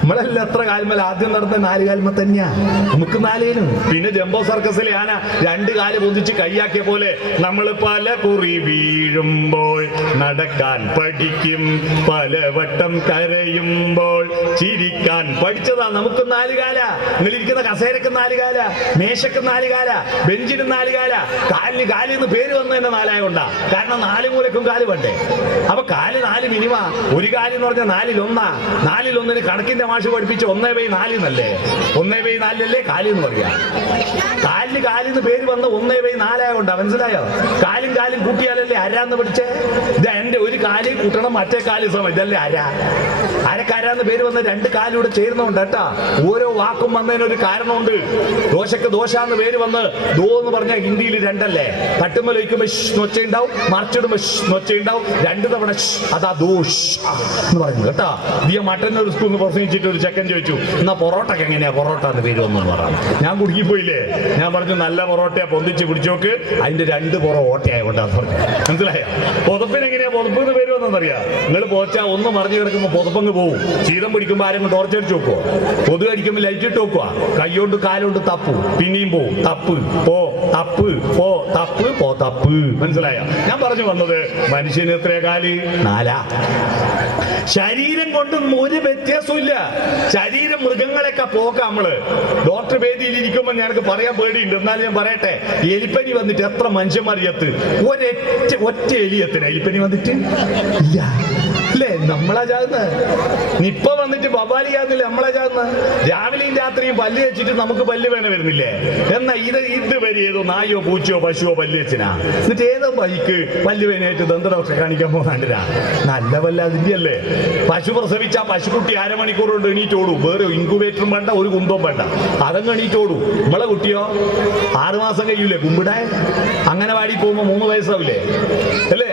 നമ്മളെല്ലാം എത്ര കാലുമേൽ ആദ്യം നടന്ന 4 കാലുമ തന്നെയാ. നമുക്ക് 4 പിന്നെ ജംബോ സർക്കസിലെ ആന 2 കാല് പൊന്തിച്ച് കൈയാക്കിയ പോലെ നമ്മൾ പല കുറി വീഴുമ്പോൾ നടക്കാൻ പഠിക്കും, പലവട്ടം കരയുമ്പോൾ ചിരിക്കാൻ പഠിച്ചതാ. നമുക്ക് 4 കാല. നിങ്ങളിരിക്കുന്ന കസേരക്ക് 4 കാല, മേശക്ക് 4 കാല, ബെഞ്ചിന് 4 കാല. കാലിന് കാലിന്ന് പേര് വന്നു തന്നെ 4 കൊണ്ടാ. കാരണം 4 മൂലക്കും കാല് വേണ്ടേ? അപ്പൊ കാല് 4 മിനിമ. ഒരു കാല് എന്ന് പറഞ്ഞാൽ 4 4 1 കണക്കിന്റെ മാഷ് പഠിപ്പിച്ച് 1/4 എന്നല്ലേ? 1/4 അല്ലേ കാല് എന്ന് പറയാ. കാലിന് കാലിന്ന് പേര് വന്ന 1/4 കൊണ്ടാ. മനസ്സിലായോ? കാലും കാലും കൂട്ടിയാലല്ലേ അരാന്ന് പഠിച്ചേ. ഇത് എന്റെ ഒരു കാല് കൂട്ടണം മറ്റേ കാല് സമയം ഇതല്ലേ അര. അരക്കാരാന്ന് പേര് വന്ന 2 കാലൂടെ ചേരുന്നുണ്ട് കേട്ടാ. ഓരോ വാക്കും വന്നതിനൊരു കാരണമുണ്ട്. ദോശക്ക് ദോശ എന്ന് പേര് വന്ന് ദോ എന്ന് പറഞ്ഞാൽ ഹിന്ദിയിൽ 2 അല്ലേ? തട്ടുമ്മൽ വയ്ക്കുമ്പോ നൊച്ചയുണ്ടാവും, മറിച്ചിടുമ്പോ നൊച്ചയുണ്ടാവും. 2 തവണ അതാ ദോഷ് എന്ന് പറയുന്നത് കേട്ടാ. ഈ മട്ടൻ ഒരു സ്കൂളിൽ പ്രസംഗിച്ചിട്ട് ഒരു ചെക്കൻ ചോദിച്ചു എന്നാ പൊറോട്ടക്ക് എങ്ങനെയാ പൊറോട്ട എന്ന് പേര് വന്നു പറയാം. ഞാൻ കുടുങ്ങിപ്പോയില്ലേ? ഞാൻ പറഞ്ഞു നല്ല പൊറോട്ടയാ പൊന്തിച്ച് പിടിച്ചോക്ക്, അതിന്റെ 2 പൊറോട്ടയായിക്കൊണ്ടാന്ന് പറഞ്ഞു. മനസ്സിലായോ? പുതപ്പിന് എങ്ങനെയാ പുതപ്പ് എന്ന് പേര് വന്നെന്നറിയാം. നിങ്ങൾ പോച്ചാ ഒന്ന് മറിഞ്ഞു കിടക്കുമ്പോ പുതപ്പങ്ങ് പോവും. ശീതം പിടിക്കുമ്പോ ആരെങ്കിലും ടോർച്ചടിച്ച് നോക്കുവോ? കൊതുക് അടിക്കുമ്പോ ലൈറ്റ് ഇട്ട് നോക്കുക. കൈകൊണ്ട് കാലുകൊണ്ട് തപ്പു, പിന്നെയും പോവും. തപ്പ് പോ തപ്പ് പോ തപ്പ് പോ തപ്പ്. മനസ്സിലായോ? ഞാൻ പറഞ്ഞു വന്നത് മനുഷ്യന് എത്ര കാല്? 4. ശരീരം കൊണ്ടും ഒരു വ്യത്യാസവും ഇല്ല. ശരീരം മൃഗങ്ങളെയൊക്കെ പോക്കാം നമ്മള്. ഡോക്ടർ വേദിയിൽ ഇരിക്കുമ്പോൾ ഞങ്ങൾക്ക് പറയാൻ പേടിയുണ്ട്. എന്നാലും ഞാൻ പറയട്ടെ, എലിപ്പനി വന്നിട്ട് എത്ര മനുഷ്യന്മാർ ചത്ത്? ഒറ്റ എലിയത്തിന് എലിപ്പനി വന്നിട്ട് ഇല്ല അല്ലേ? നമ്മളാ ചാകുന്നത്. നിപ്പ വന്നിട്ട് ബബാലിയാന്നില്ല, നമ്മളാ ചാകുന്നത്. രാവിലെയും രാത്രിയും പല്ല് വെച്ചിട്ട് നമുക്ക് പല്ല് വേന വരുന്നില്ലേ? എന്നാ ഇതുവരെ ഏതോ നായോ പൂച്ചയോ പശുവോ പല്ല് വെച്ചിനാ. എന്നിട്ട് ഏതോ ബൈക്ക് പല്ല് വേനയായിട്ട് ദന്ത ഡോക്ടറെ കാണിക്കാൻ പോകാണ്ടിരാ. നല്ല പല്ല് അതിന്റെ അല്ലേ? പശു പ്രസവിച്ച പശുക്കുട്ടി 1/2 മണിക്കൂർ കൊണ്ട് എണീറ്റോടും. വേറെ ഇൻക്യുബേറ്ററും വേണ്ട, ഒരു കുന്തവും വേണ്ട, അതങ്ങ് എണീറ്റോടും. നമ്മളെ കുട്ടിയോ 6 മാസം കഴിയൂലേ കുമ്പിടാൻ? അങ്ങനെ വാടി പോകുമ്പോ 3 വയസ്സാവില്ലേ അല്ലേ?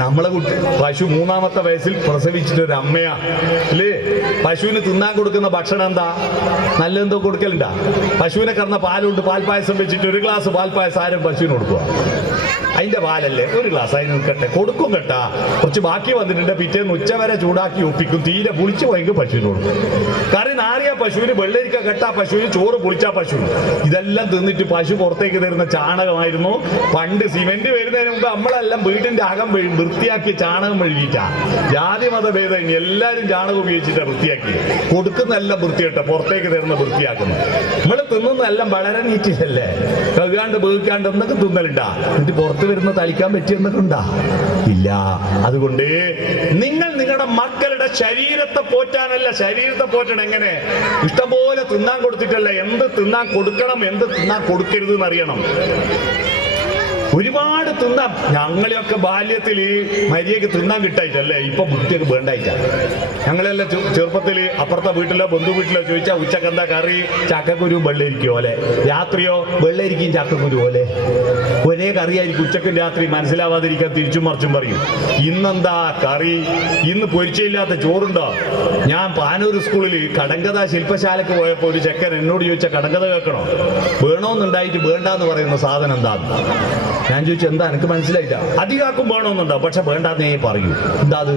നമ്മളെ കുട്ടി പശു 3ാമത്തെ വയസ്സിൽ പ്രസവിച്ചിട്ട് ഒരു അമ്മയാ അല്ലേ? പശുവിന് തിന്നാൻ കൊടുക്കുന്ന ഭക്ഷണം എന്താ? നല്ലെന്തോ കൊടുക്കലുണ്ടാ? പശുവിനെ കറന്ന പാലുണ്ട്, പാൽപ്പായസം വെച്ചിട്ട് 1 ഗ്ലാസ് പാൽപ്പായസം ആരും പശുവിന് കൊടുക്കുക? അതിന്റെ പാലല്ലേ? 1 ഗ്ലാസ് അതിന് നിൽക്കട്ടെ, കൊടുക്കും കേട്ടാ. കുറച്ച് ബാക്കി വന്നിട്ടുണ്ട്, പിറ്റേന്ന് ഉച്ചവരെ ചൂടാക്കി ഒപ്പിക്കും. തീരെ പുളിച്ച് പോയെങ്കിൽ പശുവിന് കൊടുക്കും. കറി നാറിയ പശുവിന്, വെള്ളരിക്ക കെട്ടാ പശുവിന്, ചോറ് പുളിച്ചാ പശുവിന്. ഇതെല്ലാം തിന്നിട്ട് പശു പുറത്തേക്ക് തരുന്ന ചാണകമായിരുന്നു. പണ്ട് സിമെന്റ് വരുന്നതിന് മുമ്പ് നമ്മളെല്ലാം വീടിന്റെ അകം വൃത്തിയാക്കി ചാണകം മെഴുകിയിട്ടാ. ജാതി മത ഭേദം എല്ലാരും ചാണകം ഉപയോഗിച്ചിട്ടാ വൃത്തിയാക്കി. കൊടുക്കുന്നെല്ലാം വൃത്തിയായിട്ട് പുറത്തേക്ക് തരുന്ന വൃത്തിയാക്കുന്നു. നമ്മള് തിന്നുന്നെല്ലാം വളരെ നീറ്റില്ലല്ലേ? കഴുകാണ്ട് ബേക്കാണ്ട് എന്നൊക്കെ തിന്നലുണ്ടാ. എന്നിട്ട് പുറത്ത് വരുന്ന തളിക്കാൻ പറ്റിയെന്നൊക്കെ ഉണ്ടാ? ഇല്ല. അതുകൊണ്ട് നിങ്ങൾ നിങ്ങളുടെ മക്കളുടെ ശരീരത്തെ പോറ്റാനല്ല, ശരീരത്തെ പോറ്റണം എങ്ങനെ? ഇഷ്ടംപോലെ തിന്നാൻ കൊടുത്തിട്ടല്ല, എന്ത് തിന്നാൻ കൊടുക്കണം എന്ത് തിന്നാൻ കൊടുക്കരുത് എന്നറിയണം. ഒരുപാട് ഒരുപാട് തിന്നാം. ഞങ്ങളെയൊക്കെ ബാല്യത്തിൽ മര്യാദക്ക് തിന്നാൻ കിട്ടായിട്ടല്ലേ ഇപ്പൊ കുട്ടിയൊക്കെ വേണ്ടായിട്ടാ. ഞങ്ങളെല്ലാം ചെറുപ്പത്തിൽ അപ്പുറത്തെ വീട്ടിലോ ബന്ധു വീട്ടിലോ ചോദിച്ചാൽ ഉച്ചക്ക് എന്താ കറി, ചക്കക്കുരു വെള്ളരിക്കും പോലെ, രാത്രിയോ വെള്ളരിക്കും ചക്കക്കുരു പോലെ, ഒരേ കറിയായിരിക്കും ഉച്ചക്കും രാത്രി. മനസ്സിലാവാതിരിക്കാൻ തിരിച്ചും മറിച്ചും പറയും. ഇന്നെന്താ കറി? ഇന്ന് പൊരിച്ചയില്ലാത്ത ചോറുണ്ടോ? ഞാൻ പാനൂർ സ്കൂളിൽ കടങ്കഥ ശില്പശാലക്ക് പോയപ്പോൾ ഒരു ചെക്കൻ എന്നോട് ചോദിച്ച കടങ്കഥ കേൾക്കണോ, വേണോന്നുണ്ടായിട്ട് വേണ്ടാന്ന് പറയുന്ന സാധനം എന്താന്ന്. ഞാൻ ചോദിച്ചു എന്താ, എനിക്ക് മനസ്സിലായില്ല. അധികാക്കും വേണമെന്നുണ്ടോ, പക്ഷെ വേണ്ടാന്നേ പറയൂ. എന്താ അത്?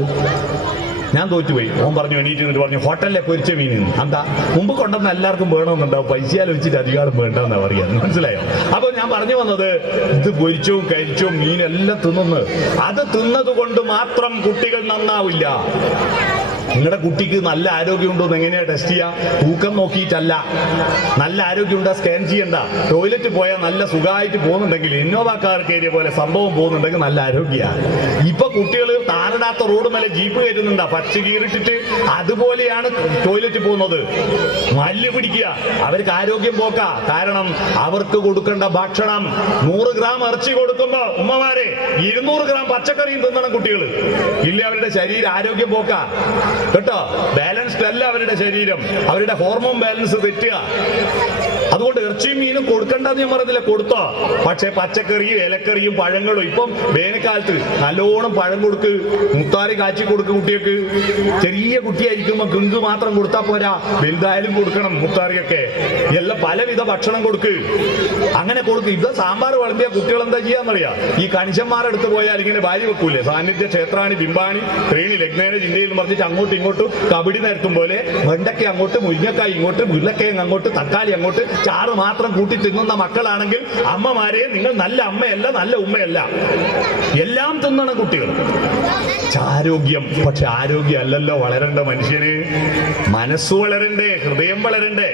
ഞാൻ തോറ്റുപോയി. ഓൻ പറഞ്ഞു, എണീറ്റ് എന്നിട്ട് പറഞ്ഞു, ഹോട്ടലിലെ പൊരിച്ച മീൻ. എന്താ മുമ്പ് കൊണ്ടുവന്ന എല്ലാവർക്കും വേണമെന്നുണ്ടാവും, പൈസ ആലോചിച്ചിട്ട് അധികാരം വേണ്ടെന്നാ പറയാ. മനസ്സിലായോ? അപ്പൊ ഞാൻ പറഞ്ഞു വന്നത്, ഇത് പൊരിച്ചവും കരിച്ചവും മീനെല്ലാം തിന്നുന്നു. അത് തിന്നത് കൊണ്ട് മാത്രം കുട്ടികൾ നന്നാവില്ല. നിങ്ങളുടെ കുട്ടിക്ക് നല്ല ആരോഗ്യമുണ്ടോ എന്ന് എങ്ങനെയാ ടെസ്റ്റ് ചെയ്യാ? തൂക്കം നോക്കിയിട്ടല്ല. നല്ല ആരോഗ്യമുണ്ടോ സ്കാൻ ചെയ്യണ്ട. ടോയ്ലറ്റ് പോയാൽ നല്ല സുഖമായിട്ട് പോകുന്നുണ്ടെങ്കിൽ, ഇന്നോവ കാർ കയറിയ പോലെ സംഭവം പോകുന്നുണ്ടെങ്കിൽ നല്ല ആരോഗ്യമാണ്. ഇപ്പൊ കുട്ടികൾ താറിടാത്ത റോഡ് മേലെ ജീപ്പ് കയറ്റുന്നുണ്ടാ, പക്ഷി കീറിട്ടിട്ട്. അതുപോലെയാണ് ടോയ്ലറ്റ് പോകുന്നത്. മല്ല് പിടിക്കുക. അവർക്ക് ആരോഗ്യം പോക്ക. കാരണം അവർക്ക് കൊടുക്കേണ്ട ഭക്ഷണം 100 ഗ്രാം ഇറച്ചി കൊടുക്കുമ്പോ ഉമ്മമാരെ 200 ഗ്രാം പച്ചക്കറിയും തിന്നണം കുട്ടികൾ. ഇല്ല, അവരുടെ ശരീരം ആരോഗ്യം പോക്ക കേട്ടോ. ബാലൻസ്ഡ് അല്ല അവരുടെ ശരീരം. അവരുടെ ഹോർമോൺ ബാലൻസ് തെറ്റുക. അതുകൊണ്ട് ഇറച്ചിയും മീനും കൊടുക്കണ്ടെന്ന് ഞാൻ പറഞ്ഞില്ല, കൊടുത്തോ. പക്ഷെ പച്ചക്കറിയും ഇലക്കറിയും പഴങ്ങളും. ഇപ്പം വേനൽക്കാലത്ത് നല്ലോണം പഴം കൊടുക്ക്, മുത്താറി കാച്ചി കൊടുക്ക് കുട്ടികൾക്ക്. ചെറിയ കുട്ടിയായിരിക്കുമ്പോ കിങ്ക് മാത്രം കൊടുത്താൽ പോരാ, വലുതായാലും കൊടുക്കണം മുത്താറിയൊക്കെ. എല്ലാം പലവിധ ഭക്ഷണം കൊടുക്ക്. അങ്ങനെ കൊടുക്ക്. ഇത് സാമ്പാർ വിളമ്പിയ കുട്ടികൾ എന്താ ചെയ്യാന്നറിയാം? ഈ കണിശന്മാരെടുത്ത് പോയാൽ ഇങ്ങനെ വാരി വെക്കൂലേ, സാന്നിധ്യ ക്ഷേത്രാണി ബിംബാണി ത്രീണി ലഗ്നേന ചിന്തയിൽ എന്ന് പറഞ്ഞിട്ട് അങ്ങോട്ടും ഇങ്ങോട്ടും കബഡി നേരത്തും പോലെ വെണ്ടയ്ക്ക അങ്ങോട്ട്, മുരിങ്ങക്കായ് ഇങ്ങോട്ട്, ഉരുളക്കിഴങ്ങ് അങ്ങോട്ട്, തക്കാളി അങ്ങോട്ട്, ചാറ് മാത്രം കൂട്ടി തിന്നുന്ന മക്കളാണെങ്കിൽ അമ്മമാരെ നിങ്ങൾ നല്ല അമ്മയല്ല, നല്ല ഉമ്മയല്ല. എല്ലാം തിന്നണം കുട്ടികൾ. ആരോഗ്യം. പക്ഷെ ആരോഗ്യം അല്ലല്ലോ വളരേണ്ട മനുഷ്യന്. മനസ്സ് വളരണ്ടേ, ഹൃദയം വളരണ്ടേ.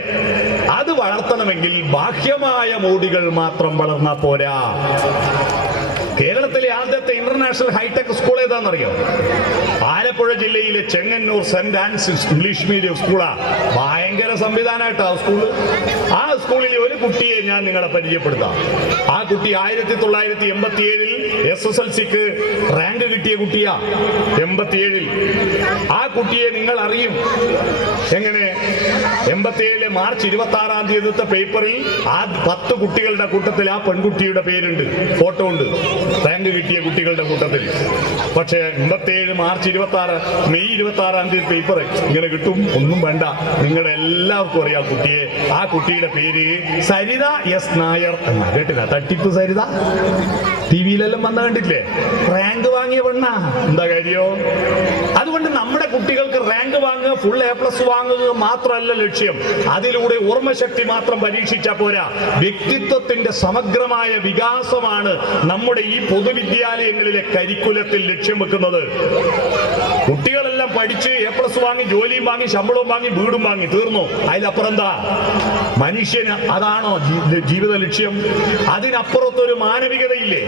അത് വളർത്തണമെങ്കിൽ ബാഹ്യമായ മോടികൾ മാത്രം വളർന്നാ പോരാ. കേരളത്തിലെ ആദ്യത്തെ ഇന്റർനാഷണൽ ഹൈടെക് സ്കൂൾ ഏതാണെന്നറിയോ? ആലപ്പുഴ ജില്ലയിലെ Chengannur saint Ansys English medium സ്കൂളാ. ഭയങ്കര സംവിധാനമായിട്ടാ ആ സ്കൂള്. ആ സ്കൂളിലെ ഒരു കുട്ടിയെ ഞാൻ നിങ്ങളെ പരിചയപ്പെടുത്താം. ആ കുട്ടി 1987 SSLCക്ക് റാങ്ക് കിട്ടിയ കുട്ടിയാ. 87 ആ കുട്ടിയെ നിങ്ങൾ അറിയും. എങ്ങനെ? 87 മാർച്ച് 26-ാം തീയതിത്തെ പേപ്പറിൽ ആ 10 കുട്ടികളുടെ കൂട്ടത്തിൽ ആ പെൺകുട്ടിയുടെ പേരുണ്ട്, ഫോട്ടോ ഉണ്ട്, റാങ്ക് കിട്ടിയ കുട്ടികളുടെ കൂട്ടത്തിൽ. പക്ഷേ 87 മാർച്ച് 26 മെയ് 26-ാം തീയതി പേപ്പർ ഇങ്ങനെ കിട്ടും. ഒന്നും വേണ്ട, നിങ്ങളുടെ എല്ലാവർക്കും അറിയാം കുട്ടിയെ. ആ കുട്ടിയുടെ പേര് സരിത എസ് നായർ എന്നാ. കേട്ടില്ല? തട്ടിപ്പ് സരിത. ടിവിയിലെല്ലാം വന്ന കണ്ടില്ലേ? റാങ്ക് വാങ്ങിയ പെണ്ണാ. എന്താ കാര്യോ? അതുകൊണ്ട് നമ്മുടെ കുട്ടികൾക്ക് റാങ്ക് വാങ്ങുക, ഫുൾ A+ വാങ്ങുക മാത്രമല്ല ലക്ഷ്യം. അതിലൂടെ ഓർമ്മശക്തി മാത്രം പരീക്ഷിച്ചാൽ പോരാ. വ്യക്തിത്വത്തിന്റെ സമഗ്രമായ വികാസമാണ് നമ്മുടെ ഈ പൊതുവിദ്യാലയങ്ങളിലെ കരിക്കുലത്തിൽ ലക്ഷ്യം വെക്കുന്നത്. കുട്ടികളെല്ലാം പഠിച്ച് A+ വാങ്ങി, ജോലിയും വാങ്ങി, ശമ്പളവും വാങ്ങി, വീടും വാങ്ങി, തീർന്നു. അതിലപ്പുറം എന്താ? മനുഷ്യന് അതാണോ ജീവിത ലക്ഷ്യം? അതിനപ്പുറത്തൊരു മാനവികതയില്ലേ?